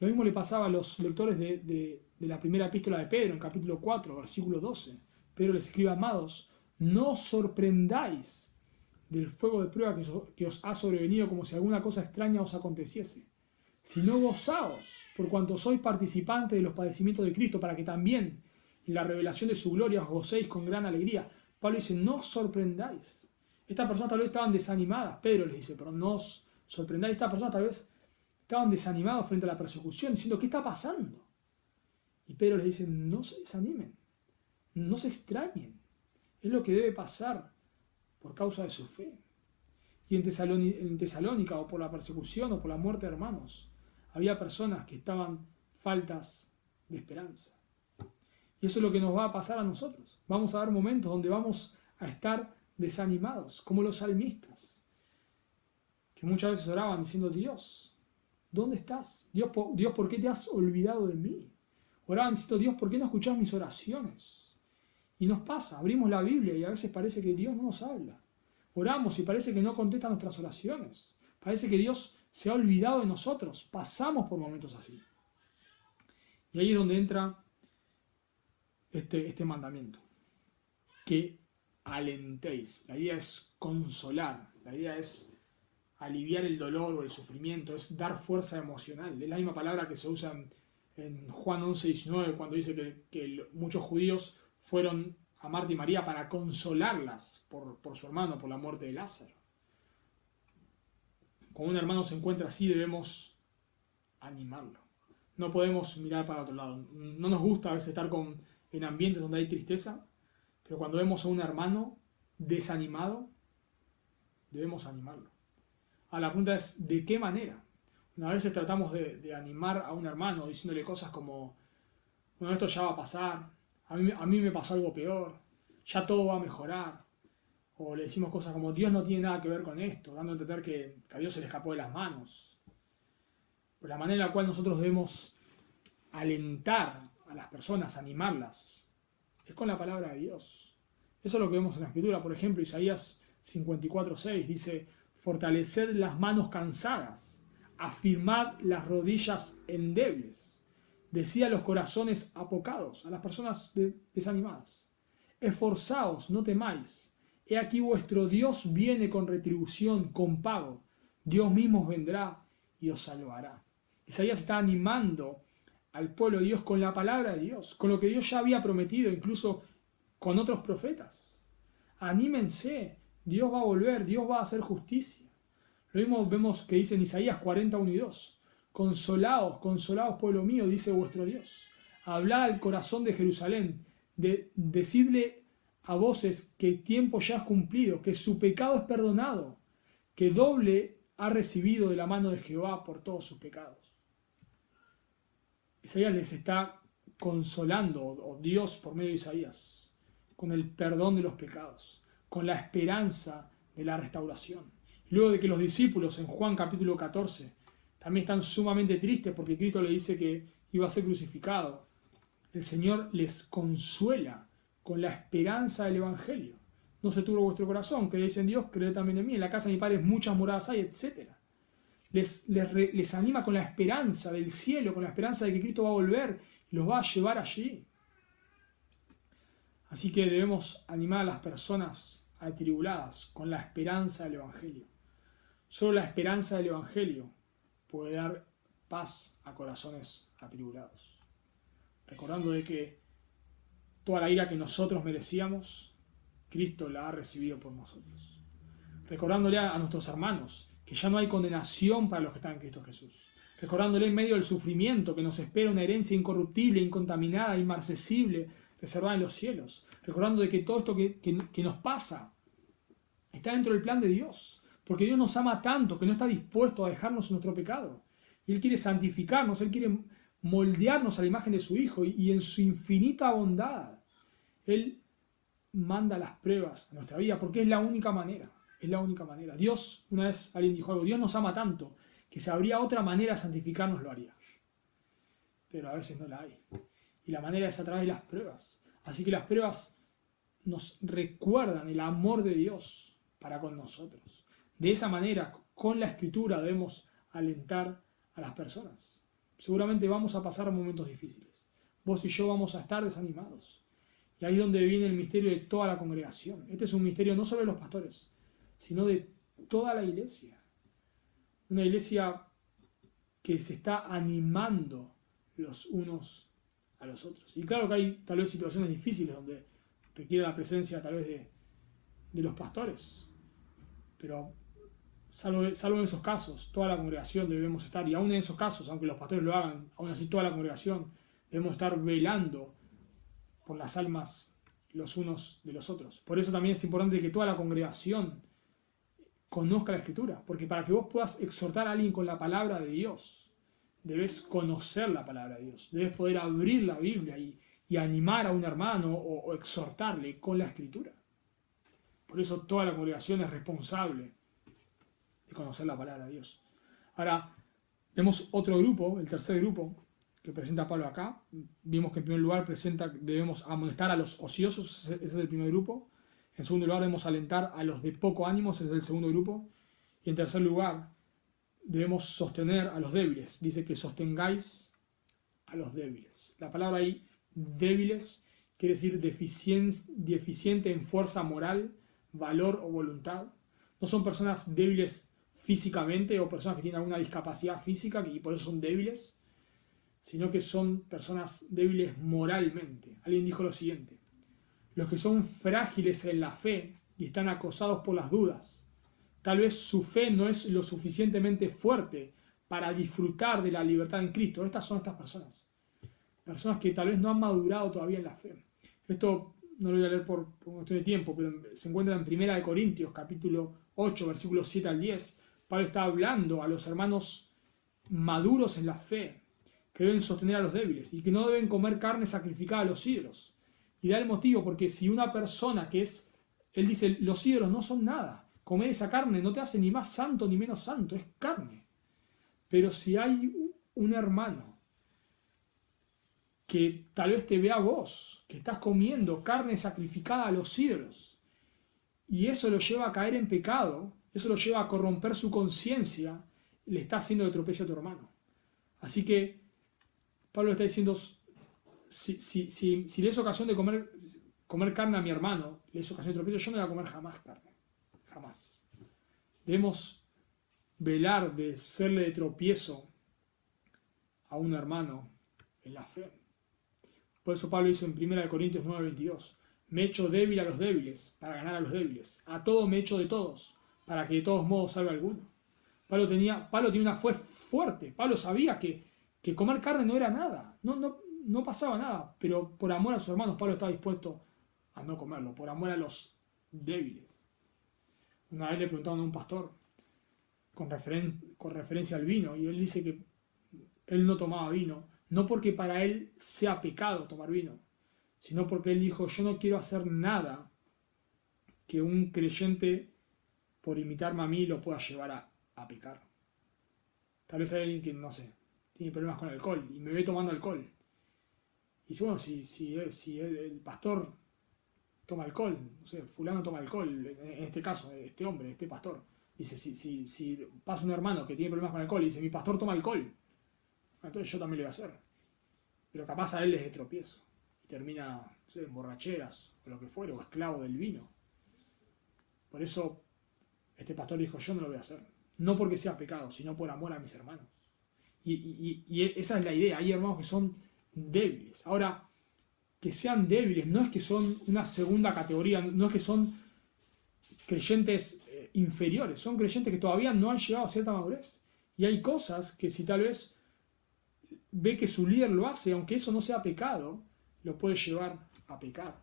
Lo mismo le pasaba a los lectores de la primera epístola de Pedro, en capítulo 4, versículo 12. Pedro les escribe: amados, no os sorprendáis del fuego de prueba que os ha sobrevenido como si alguna cosa extraña os aconteciese, sino gozaos por cuanto sois participantes de los padecimientos de Cristo, para que también en la revelación de su gloria os gocéis con gran alegría. Pablo dice: no os sorprendáis. Estas personas tal vez estaban desanimadas. Pedro les dice: pero no os sorprendáis. Estas personas tal vez estaban desanimados frente a la persecución, diciendo: ¿qué está pasando? Y Pedro les dice: no se desanimen, no se extrañen, es lo que debe pasar por causa de su fe. Y en Tesalónica, o por la persecución o por la muerte de hermanos, había personas que estaban faltas de esperanza. Y eso es lo que nos va a pasar a nosotros. Vamos a dar momentos donde vamos a estar desanimados, como los salmistas, que muchas veces oraban diciendo: Dios, ¿dónde estás? Dios, ¿por qué te has olvidado de mí? Oraban diciendo: Dios, ¿por qué no escuchás mis oraciones? Y nos pasa, abrimos la Biblia y a veces parece que Dios no nos habla. Oramos y parece que no contesta nuestras oraciones. Parece que Dios se ha olvidado de nosotros. Pasamos por momentos así. Y ahí es donde entra este mandamiento. Que alentéis. La idea es consolar. La idea es aliviar el dolor o el sufrimiento. Es dar fuerza emocional. Es la misma palabra que se usa en Juan 11:19, cuando dice que muchos judíos fueron a Marta y María para consolarlas por su hermano, por la muerte de Lázaro. Cuando un hermano se encuentra así, debemos animarlo. No podemos mirar para otro lado. No nos gusta a veces estar en ambientes donde hay tristeza, pero cuando vemos a un hermano desanimado, debemos animarlo. La pregunta es: ¿de qué manera? A veces tratamos de animar a un hermano diciéndole cosas como: bueno, esto ya va a pasar, a mí me pasó algo peor, ya todo va a mejorar. O le decimos cosas como: Dios no tiene nada que ver con esto, dando a entender que a Dios se le escapó de las manos. Pero la manera en la cual nosotros debemos alentar a las personas, animarlas, es con la palabra de Dios. Eso es lo que vemos en la Escritura. Por ejemplo, Isaías 54:6 dice: fortaleced las manos cansadas, afirmad las rodillas endebles. Decía a los corazones apocados, a las personas desanimadas: esforzaos, no temáis. He aquí vuestro Dios viene con retribución, con pago. Dios mismo os vendrá y os salvará. Isaías está animando al pueblo de Dios con la palabra de Dios, con lo que Dios ya había prometido, incluso con otros profetas. Anímense, Dios va a volver, Dios va a hacer justicia. Lo mismo vemos que dice en Isaías 40:1-2. Consolaos, consolaos, pueblo mío, dice vuestro Dios. Hablad al corazón de Jerusalén, decidle a voces que el tiempo ya es cumplido, que su pecado es perdonado, que doble ha recibido de la mano de Jehová por todos sus pecados. Isaías les está consolando, o Dios por medio de Isaías, con el perdón de los pecados, con la esperanza de la restauración. Luego de que los discípulos en Juan capítulo 14 también están sumamente tristes porque Cristo le dice que iba a ser crucificado, el Señor les consuela con la esperanza del Evangelio. No se turbe vuestro corazón, creéis en Dios, creed también en mí, en la casa de mi Padre muchas moradas hay, etc. Les anima con la esperanza del cielo, con la esperanza de que Cristo va a volver y los va a llevar allí. Así que debemos animar a las personas atribuladas con la esperanza del Evangelio. Solo la esperanza del Evangelio puede dar paz a corazones atribulados. Recordando de que toda la ira que nosotros merecíamos, Cristo la ha recibido por nosotros. Recordándole a nuestros hermanos que ya no hay condenación para los que están en Cristo Jesús. Recordándole en medio del sufrimiento que nos espera una herencia incorruptible, incontaminada, inmarcesible, reservada en los cielos. Recordando de que todo esto que nos pasa está dentro del plan de Dios. Porque Dios nos ama tanto que no está dispuesto a dejarnos en nuestro pecado. Y Él quiere santificarnos, Él quiere moldearnos a la imagen de su Hijo. Y en su infinita bondad, Él manda las pruebas a nuestra vida porque es la única manera. Es la única manera. Dios, una vez alguien dijo algo, Dios nos ama tanto que si habría otra manera de santificarnos lo haría. Pero a veces no la hay. Y la manera es a través de las pruebas. Así que las pruebas nos recuerdan el amor de Dios para con nosotros. De esa manera, con la Escritura debemos alentar a las personas. Seguramente vamos a pasar momentos difíciles. Vos y yo vamos a estar desanimados. Y ahí es donde viene el misterio de toda la congregación. Este es un misterio no solo de los pastores, sino de toda la iglesia. Una iglesia que se está animando los unos a los otros. Y claro que hay tal vez situaciones difíciles donde requiere la presencia tal vez de los pastores. Pero salvo en esos casos, toda la congregación debemos estar, y aún en esos casos, aunque los pastores lo hagan, aún así toda la congregación debemos estar velando por las almas los unos de los otros. Por eso también es importante que toda la congregación conozca la Escritura, porque para que vos puedas exhortar a alguien con la palabra de Dios, debes conocer la palabra de Dios, debes poder abrir la Biblia y animar a un hermano o exhortarle con la Escritura. Por eso toda la congregación es responsable de conocer la palabra de Dios. Ahora, vemos otro grupo, el tercer grupo, que presenta Pablo acá. Vimos que en primer lugar debemos amonestar a los ociosos, ese es el primer grupo. En segundo lugar, debemos alentar a los de poco ánimo, ese es el segundo grupo. Y en tercer lugar, debemos sostener a los débiles. Dice que sostengáis a los débiles. La palabra ahí, débiles, quiere decir deficiente en fuerza moral, valor o voluntad. No son personas débiles físicamente o personas que tienen alguna discapacidad física y por eso son débiles, sino que son personas débiles moralmente. Alguien dijo lo siguiente: los que son frágiles en la fe y están acosados por las dudas, tal vez su fe no es lo suficientemente fuerte para disfrutar de la libertad en Cristo. Estas son estas personas. Personas que tal vez no han madurado todavía en la fe. Esto no lo voy a leer por cuestión de tiempo, pero se encuentra en 1 Corintios, capítulo 8, versículos 7 al 10. Pablo está hablando a los hermanos maduros en la fe, que deben sostener a los débiles y que no deben comer carne sacrificada a los ídolos. Y da el motivo, porque si una persona él dice, los ídolos no son nada, comer esa carne no te hace ni más santo ni menos santo, es carne. Pero si hay un hermano que tal vez te vea a vos, que estás comiendo carne sacrificada a los ídolos, y eso lo lleva a caer en pecado, eso lo lleva a corromper su conciencia, le está haciendo de tropiezo a tu hermano. Así que Pablo está diciendo, si le es ocasión de comer carne a mi hermano, le es ocasión de tropiezo, yo no voy a comer jamás carne. Jamás. Debemos velar de serle de tropiezo a un hermano en la fe. Por eso Pablo dice en 1 Corintios 9:22, me echo débil a los débiles para ganar a los débiles. A todo me echo de todos, para que de todos modos salve alguno. Pablo tenía una fe fuerte. Pablo sabía que comer carne no era nada. No pasaba nada. Pero por amor a sus hermanos, Pablo estaba dispuesto a no comerlo. Por amor a los débiles. Una vez le preguntaron a un pastor con referencia al vino. Y él dice que él no tomaba vino. no porque para él sea pecado tomar vino, sino porque él dijo, yo no quiero hacer nada que un creyente, por imitarme a mí, lo pueda llevar a pecar. Tal vez hay alguien que, no sé, tiene problemas con el alcohol y me ve tomando alcohol. Y dice, bueno, si el pastor toma alcohol, no sé, fulano toma alcohol, en este caso, este hombre, este pastor, dice, si pasa un hermano que tiene problemas con el alcohol y dice, mi pastor toma alcohol, entonces yo también lo voy a hacer. Pero capaz a él es de tropiezo y termina, no sé, en borracheras o lo que fuera, o esclavo del vino. Por eso este pastor dijo, yo no lo voy a hacer. No porque sea pecado, sino por amor a mis hermanos. Y esa es la idea. Hay hermanos que son débiles. Ahora, que sean débiles no es que son una segunda categoría, no es que son creyentes inferiores, son creyentes que todavía no han llegado a cierta madurez. Y hay cosas que si tal vez ve que su líder lo hace, aunque eso no sea pecado, lo puede llevar a pecar.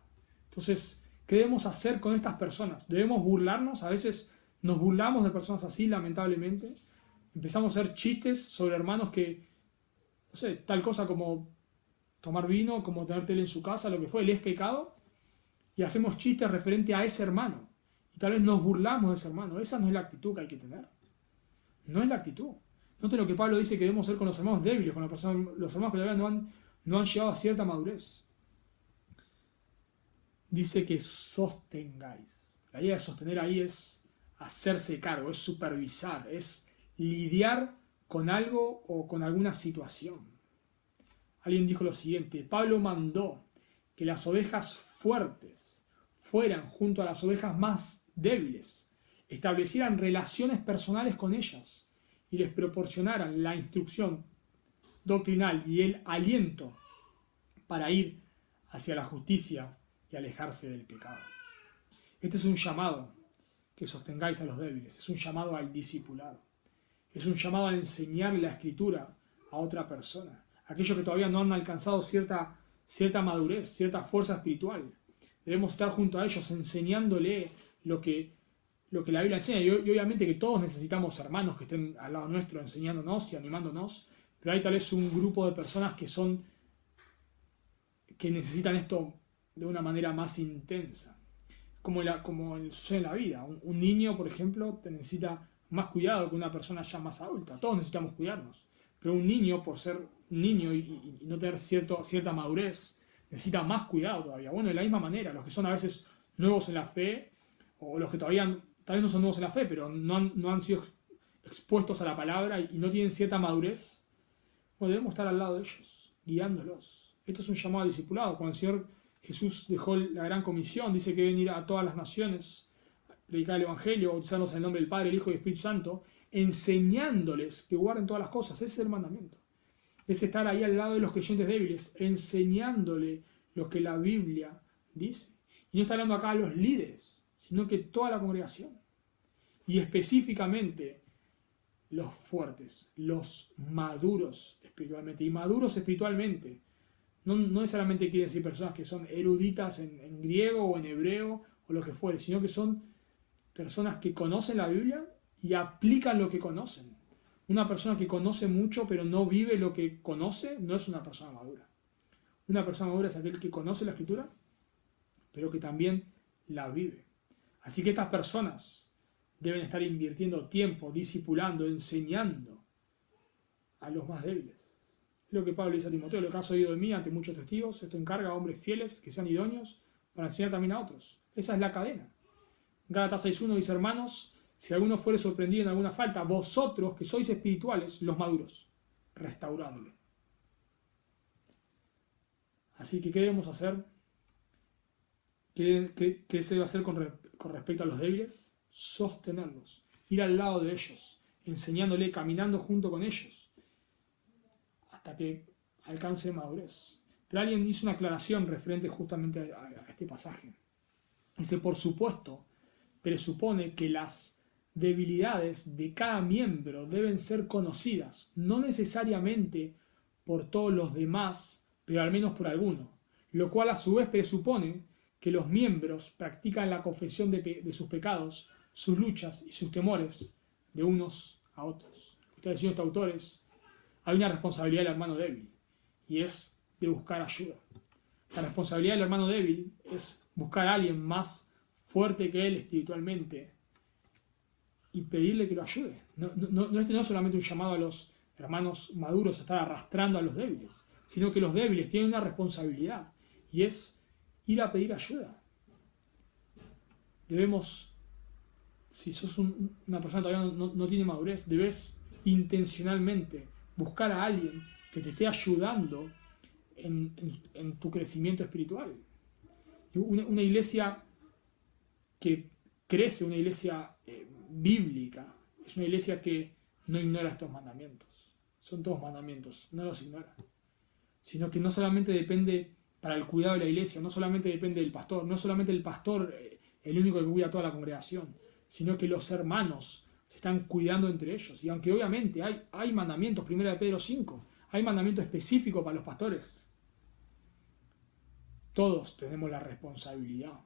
Entonces, ¿qué debemos hacer con estas personas? ¿Debemos burlarnos? A veces nos burlamos de personas así, lamentablemente. Empezamos a hacer chistes sobre hermanos que, no sé, tal cosa como tomar vino, como tener tele en su casa, lo que fue, es pecado, y hacemos chistes referente a ese hermano. Y tal vez nos burlamos de ese hermano. Esa no es la actitud que hay que tener. No es la actitud. Note lo que Pablo dice que debemos ser con los hermanos débiles, con los hermanos que todavía no han llegado a cierta madurez. Dice que sostengáis. La idea de sostener ahí es hacerse cargo, es supervisar, es lidiar con algo o con alguna situación. Alguien dijo lo siguiente, Pablo mandó que las ovejas fuertes fueran junto a las ovejas más débiles, establecieran relaciones personales con ellas y les proporcionaran la instrucción doctrinal y el aliento para ir hacia la justicia y alejarse del pecado. Este es un llamado que sostengáis a los débiles, es un llamado al discipulado, es un llamado a enseñarle la escritura a otra persona, aquellos que todavía no han alcanzado cierta madurez, cierta fuerza espiritual. Debemos estar junto a ellos enseñándole lo que la Biblia enseña, y obviamente que todos necesitamos hermanos que estén al lado nuestro enseñándonos y animándonos, pero hay tal vez un grupo de personas que necesitan esto de una manera más intensa, como sucede en la vida. Un niño, por ejemplo, necesita más cuidado que una persona ya más adulta. Todos necesitamos cuidarnos, pero un niño, por ser niño y no tener cierta madurez, necesita más cuidado todavía. Bueno, de la misma manera, los que son a veces nuevos en la fe, o los que todavía tal vez no son nuevos en la fe, pero no han sido expuestos a la palabra y no tienen cierta madurez, bueno, debemos estar al lado de ellos, guiándolos. Esto es un llamado al discipulado. Cuando el Señor Jesús dejó la gran comisión, dice que deben ir a todas las naciones, predicar el Evangelio, bautizarlos en el nombre del Padre, el Hijo y el Espíritu Santo, enseñándoles que guarden todas las cosas. Ese es el mandamiento. Es estar ahí al lado de los creyentes débiles, enseñándole lo que la Biblia dice. Y no está hablando acá a los líderes, sino que toda la congregación. Y específicamente los fuertes, los maduros espiritualmente. Y maduros espiritualmente no necesariamente quiere decir personas que son eruditas en griego o en hebreo o lo que fuere, sino que son personas que conocen la Biblia y aplican lo que conocen. Una persona que conoce mucho pero no vive lo que conoce no es una persona madura. Una persona madura es aquel que conoce la Escritura pero que también la vive. Así que estas personas deben estar invirtiendo tiempo, discipulando, enseñando a los más débiles. Es lo que Pablo dice a Timoteo, lo que has oído de mí ante muchos testigos, esto encarga a hombres fieles que sean idóneos para enseñar también a otros. Esa es la cadena. Gálatas 6:1 dice, hermanos, si alguno fuere sorprendido en alguna falta, vosotros que sois espirituales, los maduros, restauradle. Así que, ¿qué debemos hacer? ¿Qué se debe hacer con respecto a los débiles? Sostenerlos, ir al lado de ellos, enseñándole, caminando junto con ellos, hasta que alcance madurez. Pero alguien hizo una aclaración referente justamente a este pasaje. Dice, por supuesto, presupone que las debilidades de cada miembro deben ser conocidas, no necesariamente por todos los demás, pero al menos por alguno, lo cual a su vez presupone que los miembros practican la confesión de sus pecados, sus luchas y sus temores de unos a otros. Está diciendo este autor, hay una responsabilidad del hermano débil. y es de buscar ayuda. La responsabilidad del hermano débil es buscar a alguien más fuerte que él espiritualmente y pedirle que lo ayude. No es solamente un llamado a los hermanos maduros a estar arrastrando a los débiles, sino que los débiles tienen una responsabilidad y es ir a pedir ayuda. Debemos, si sos una persona que todavía no tiene madurez, debes intencionalmente buscar a alguien que te esté ayudando en tu crecimiento espiritual. Una iglesia que crece, una iglesia bíblica, es una iglesia que no ignora estos mandamientos. Son todos mandamientos, no los ignora. Sino que no solamente depende para el cuidado de la iglesia, no solamente depende del pastor, no solamente el pastor el único que cuida a toda la congregación, sino que los hermanos se están cuidando entre ellos. Y aunque obviamente hay mandamientos, 1 Pedro 5, hay mandamientos específicos para los pastores, todos tenemos la responsabilidad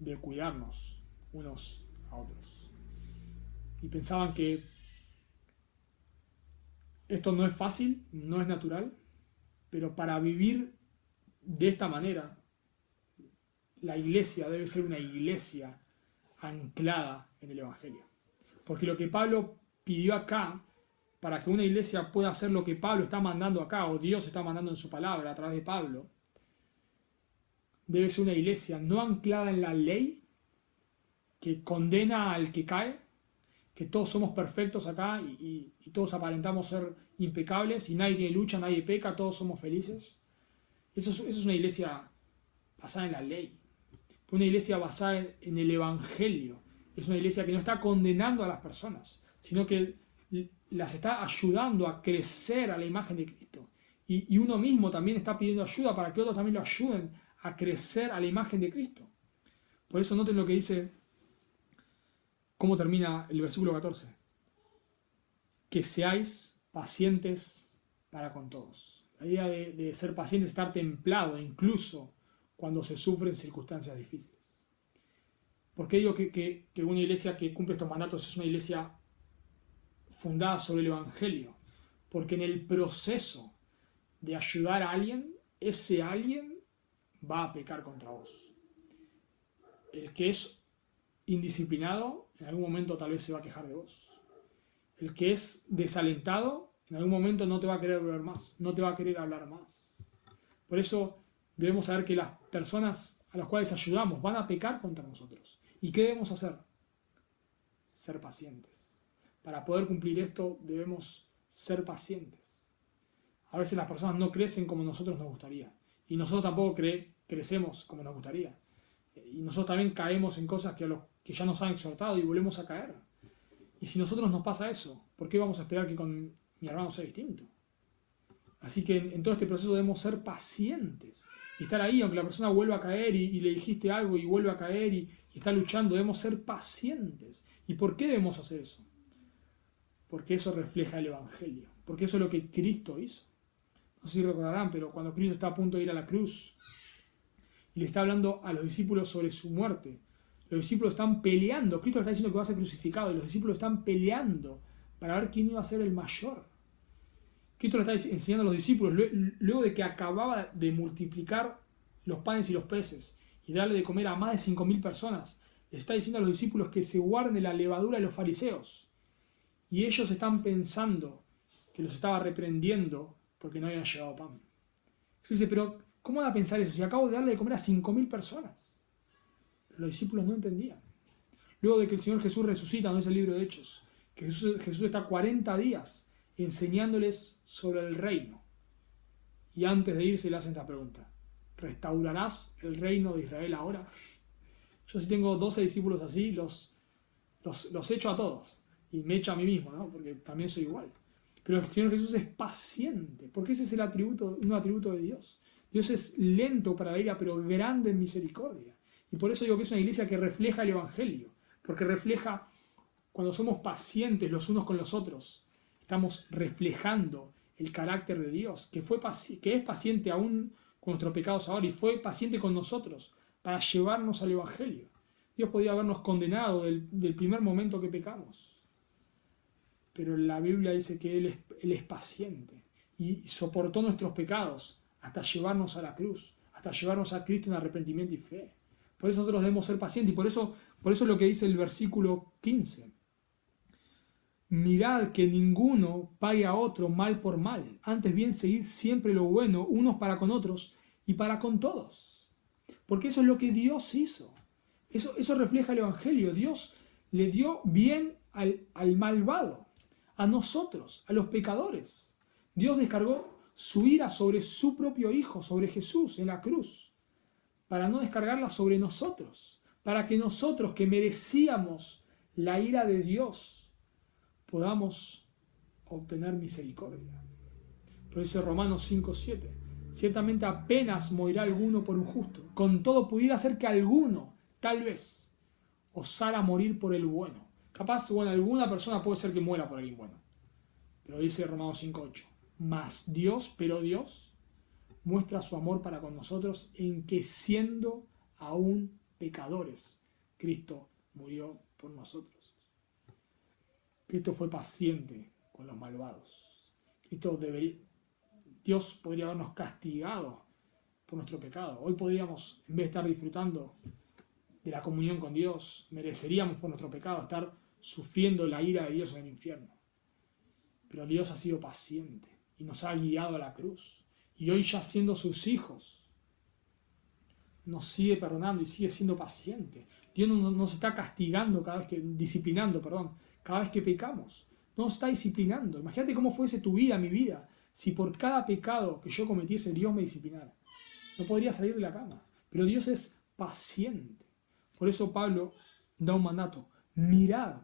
de cuidarnos unos a otros. Y pensaban que esto no es fácil, no es natural, pero para vivir de esta manera, la iglesia debe ser una iglesia anclada en el Evangelio. Porque lo que Pablo pidió acá, para que una iglesia pueda hacer lo que Pablo está mandando acá, o Dios está mandando en su palabra a través de Pablo, debe ser una iglesia no anclada en la ley, que condena al que cae, que todos somos perfectos acá y todos aparentamos ser impecables y nadie tiene lucha, nadie peca, todos somos felices. Eso es una iglesia basada en la ley. Una iglesia basada en el Evangelio. Es una iglesia que no está condenando a las personas, sino que las está ayudando a crecer a la imagen de Cristo. Y uno mismo también está pidiendo ayuda para que otros también lo ayuden a crecer a la imagen de Cristo. Por eso noten lo que dice, cómo termina el versículo 14. Que seáis pacientes para con todos. La idea de ser paciente es estar templado, incluso cuando se sufren circunstancias difíciles. ¿Por qué digo que una iglesia que cumple estos mandatos es una iglesia fundada sobre el Evangelio? Porque en el proceso de ayudar a alguien, ese alguien va a pecar contra vos. El que es indisciplinado, en algún momento tal vez se va a quejar de vos. El que es desalentado, en algún momento no te va a querer ver más, no te va a querer hablar más. Por eso debemos saber que las personas a las cuales ayudamos van a pecar contra nosotros. ¿Y qué debemos hacer? Ser pacientes. Para poder cumplir esto debemos ser pacientes. A veces las personas no crecen como nosotros nos gustaría. Y nosotros tampoco crecemos como nos gustaría. Y nosotros también caemos en cosas que ya nos han exhortado y volvemos a caer. Y si a nosotros nos pasa eso, ¿por qué vamos a esperar que con mi hermano sea distinto? Así que en todo este proceso debemos ser pacientes. Y estar ahí, aunque la persona vuelva a caer y le dijiste algo y vuelve a caer y está luchando, debemos ser pacientes. ¿Y por qué debemos hacer eso? Porque eso refleja el Evangelio. Porque eso es lo que Cristo hizo. No sé si recordarán, pero cuando Cristo está a punto de ir a la cruz y le está hablando a los discípulos sobre su muerte, los discípulos están peleando. Cristo le está diciendo que va a ser crucificado y los discípulos están peleando para ver quién iba a ser el mayor. Cristo le está enseñando a los discípulos, luego de que acababa de multiplicar los panes y los peces y darle de comer a más de 5.000 personas, les está diciendo a los discípulos que se guarden de la levadura de los fariseos. Y ellos están pensando que los estaba reprendiendo porque no habían llevado pan. Jesús dice, pero ¿cómo van a pensar eso si acabo de darle de comer a 5.000 personas? Pero los discípulos no entendían. Luego de que el Señor Jesús resucita, no es el libro de Hechos, que Jesús está 40 días enseñándoles sobre el reino. Y antes de irse le hacen esta pregunta: ¿restaurarás el reino de Israel ahora? Yo si tengo 12 discípulos así, los echo a todos. Y me echo a mí mismo, ¿no? Porque también soy igual. Pero el Señor Jesús es paciente, porque ese es un atributo de Dios. Dios es lento para la ira, pero grande en misericordia. Y por eso digo que es una iglesia que refleja el Evangelio, porque refleja, cuando somos pacientes los unos con los otros, estamos reflejando el carácter de Dios, que es paciente aún con nuestros pecados ahora, y fue paciente con nosotros para llevarnos al Evangelio. Dios podía habernos condenado del primer momento que pecamos, pero la Biblia dice que Él es paciente y soportó nuestros pecados hasta llevarnos a la cruz, hasta llevarnos a Cristo en arrepentimiento y fe. Por eso nosotros debemos ser pacientes y por eso es lo que dice el versículo 15. Mirad que ninguno pague a otro mal por mal, antes bien seguid siempre lo bueno unos para con otros y para con todos. Porque eso es lo que Dios hizo. Eso refleja el Evangelio. Dios le dio bien al malvado, a nosotros, a los pecadores. Dios descargó su ira sobre su propio Hijo, sobre Jesús en la cruz, para no descargarla sobre nosotros, para que nosotros que merecíamos la ira de Dios podamos obtener misericordia. Por eso Romanos 5:7, ciertamente apenas morirá alguno por un justo, con todo pudiera ser que alguno, tal vez, osara morir por el bueno. Capaz, alguna persona puede ser que muera por alguien bueno, pero dice Romanos 5:8, pero Dios muestra su amor para con nosotros en que siendo aún pecadores, Cristo murió por nosotros. Cristo fue paciente con los malvados. Dios podría habernos castigado por nuestro pecado. Hoy podríamos, en vez de estar disfrutando de la comunión con Dios, mereceríamos por nuestro pecado estar sufriendo la ira de Dios en el infierno. Pero Dios ha sido paciente y nos ha guiado a la cruz. Y hoy, ya siendo sus hijos, nos sigue perdonando y sigue siendo paciente. Dios no nos está castigando disciplinando, cada vez que pecamos. No nos está disciplinando. Imagínate cómo fuese tu vida, mi vida, si por cada pecado que yo cometiese Dios me disciplinara. No podría salir de la cama. Pero Dios es paciente. Por eso Pablo da un mandato. Mirad.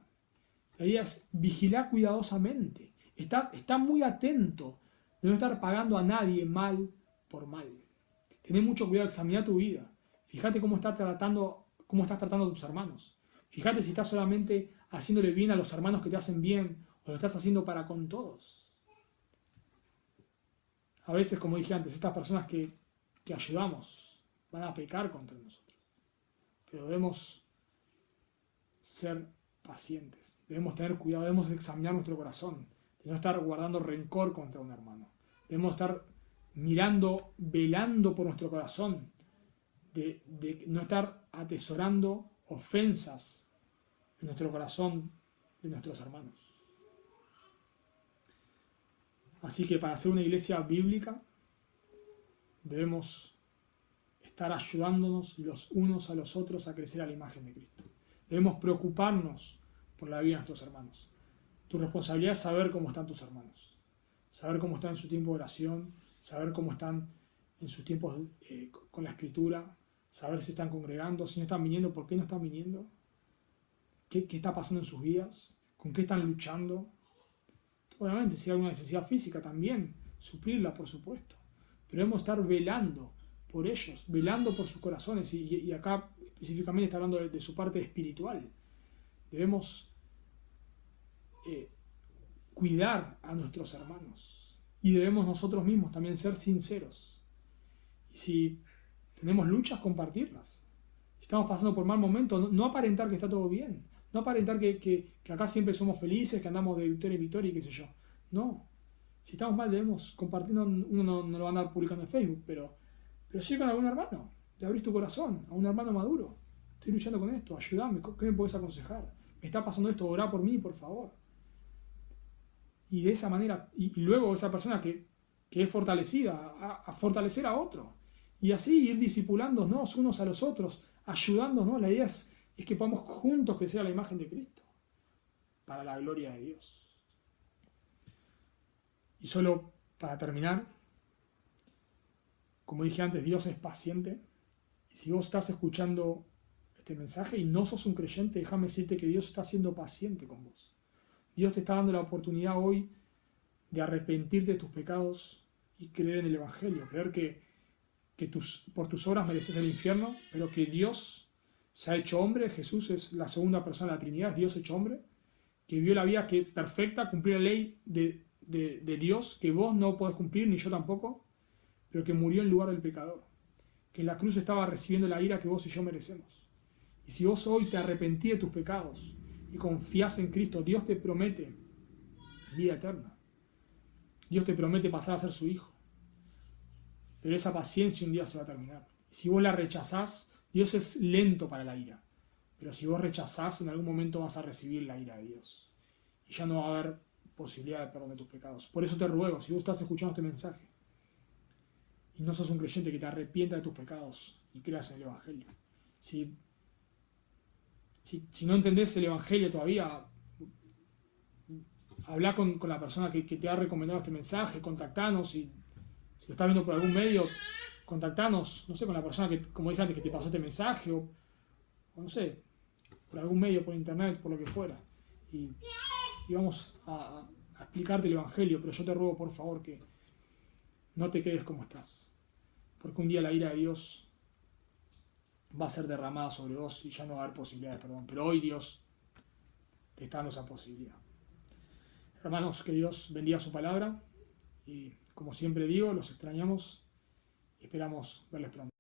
La idea es vigilar cuidadosamente. Está muy atento de no estar pagando a nadie mal por mal. Ten mucho cuidado, examina tu vida. Fíjate cómo estás tratando a tus hermanos. Fíjate si estás solamente haciéndole bien a los hermanos que te hacen bien o lo estás haciendo para con todos. A veces, como dije antes, estas personas que ayudamos van a pecar contra nosotros. Pero debemos ser pacientes, debemos tener cuidado, debemos examinar nuestro corazón, debemos estar guardando rencor contra un hermano, debemos estar mirando, velando por nuestro corazón, de no estar atesorando ofensas en nuestro corazón de nuestros hermanos. Así que para ser una iglesia bíblica debemos estar ayudándonos los unos a los otros a crecer a la imagen de Cristo. Debemos preocuparnos por la vida de nuestros hermanos. Tu responsabilidad es saber cómo están tus hermanos, saber cómo están en su tiempo de oración, saber cómo están en sus tiempos con la escritura, saber si están congregando, si no están viniendo, por qué no están viniendo, qué está pasando en sus vidas, con qué están luchando. Obviamente, si hay alguna necesidad física también, suplirla, por supuesto. Pero debemos estar velando por ellos, velando por sus corazones, y acá específicamente está hablando de su parte espiritual. Debemos cuidar a nuestros hermanos y debemos nosotros mismos también ser sinceros. Y si tenemos luchas, compartirlas. Si estamos pasando por mal momento, no aparentar que está todo bien, no aparentar que acá siempre somos felices, que andamos de victoria en victoria y qué sé yo. No. Si estamos mal, debemos compartir. Uno no lo va a andar publicando en Facebook, pero sí con algún hermano. Le abrís tu corazón a un hermano maduro. Estoy luchando con esto, ayúdame, ¿qué me podés aconsejar? Me está pasando esto, orá por mí, por favor. Y de esa manera, y luego esa persona que es fortalecida, a fortalecer a otro. Y así ir discipulándonos unos a los otros, ayudándonos. La idea es que podamos juntos crecer a la imagen de Cristo, para la gloria de Dios. Y solo para terminar, como dije antes, Dios es paciente. Y si vos estás escuchando este mensaje y no sos un creyente, déjame decirte que Dios está siendo paciente con vos. Dios te está dando la oportunidad hoy de arrepentirte de tus pecados y creer en el Evangelio, creer que por tus obras mereces el infierno, pero que Dios se ha hecho hombre. Jesús es la segunda persona de la Trinidad, es Dios hecho hombre, que vivió la vida perfecta, cumplió la ley de Dios, que vos no podés cumplir, ni yo tampoco, pero que murió en lugar del pecador, que en la cruz estaba recibiendo la ira que vos y yo merecemos. Y si vos hoy te arrepentís de tus pecados y confías en Cristo, Dios te promete vida eterna. Dios te promete pasar a ser su hijo. Pero esa paciencia un día se va a terminar. Si vos la rechazás, Dios es lento para la ira. Pero si vos rechazás, en algún momento vas a recibir la ira de Dios. Y ya no va a haber posibilidad de perdón de tus pecados. Por eso te ruego, si vos estás escuchando este mensaje y no sos un creyente, que te arrepientas de tus pecados y creas en el Evangelio. Si no entendés el Evangelio todavía, habla con la persona que te ha recomendado este mensaje, contactanos, y si lo estás viendo por algún medio, contactanos, no sé, con la persona que, como dije antes, que te pasó este mensaje, o no sé, por algún medio, por internet, por lo que fuera. Y vamos a explicarte el Evangelio, pero yo te ruego, por favor, que no te quedes como estás. Porque un día la ira de Dios va a ser derramada sobre vos y ya no va a haber posibilidad de perdón. Pero hoy Dios te está dando esa posibilidad. Hermanos, que Dios bendiga su palabra y, como siempre digo, los extrañamos y esperamos verles pronto.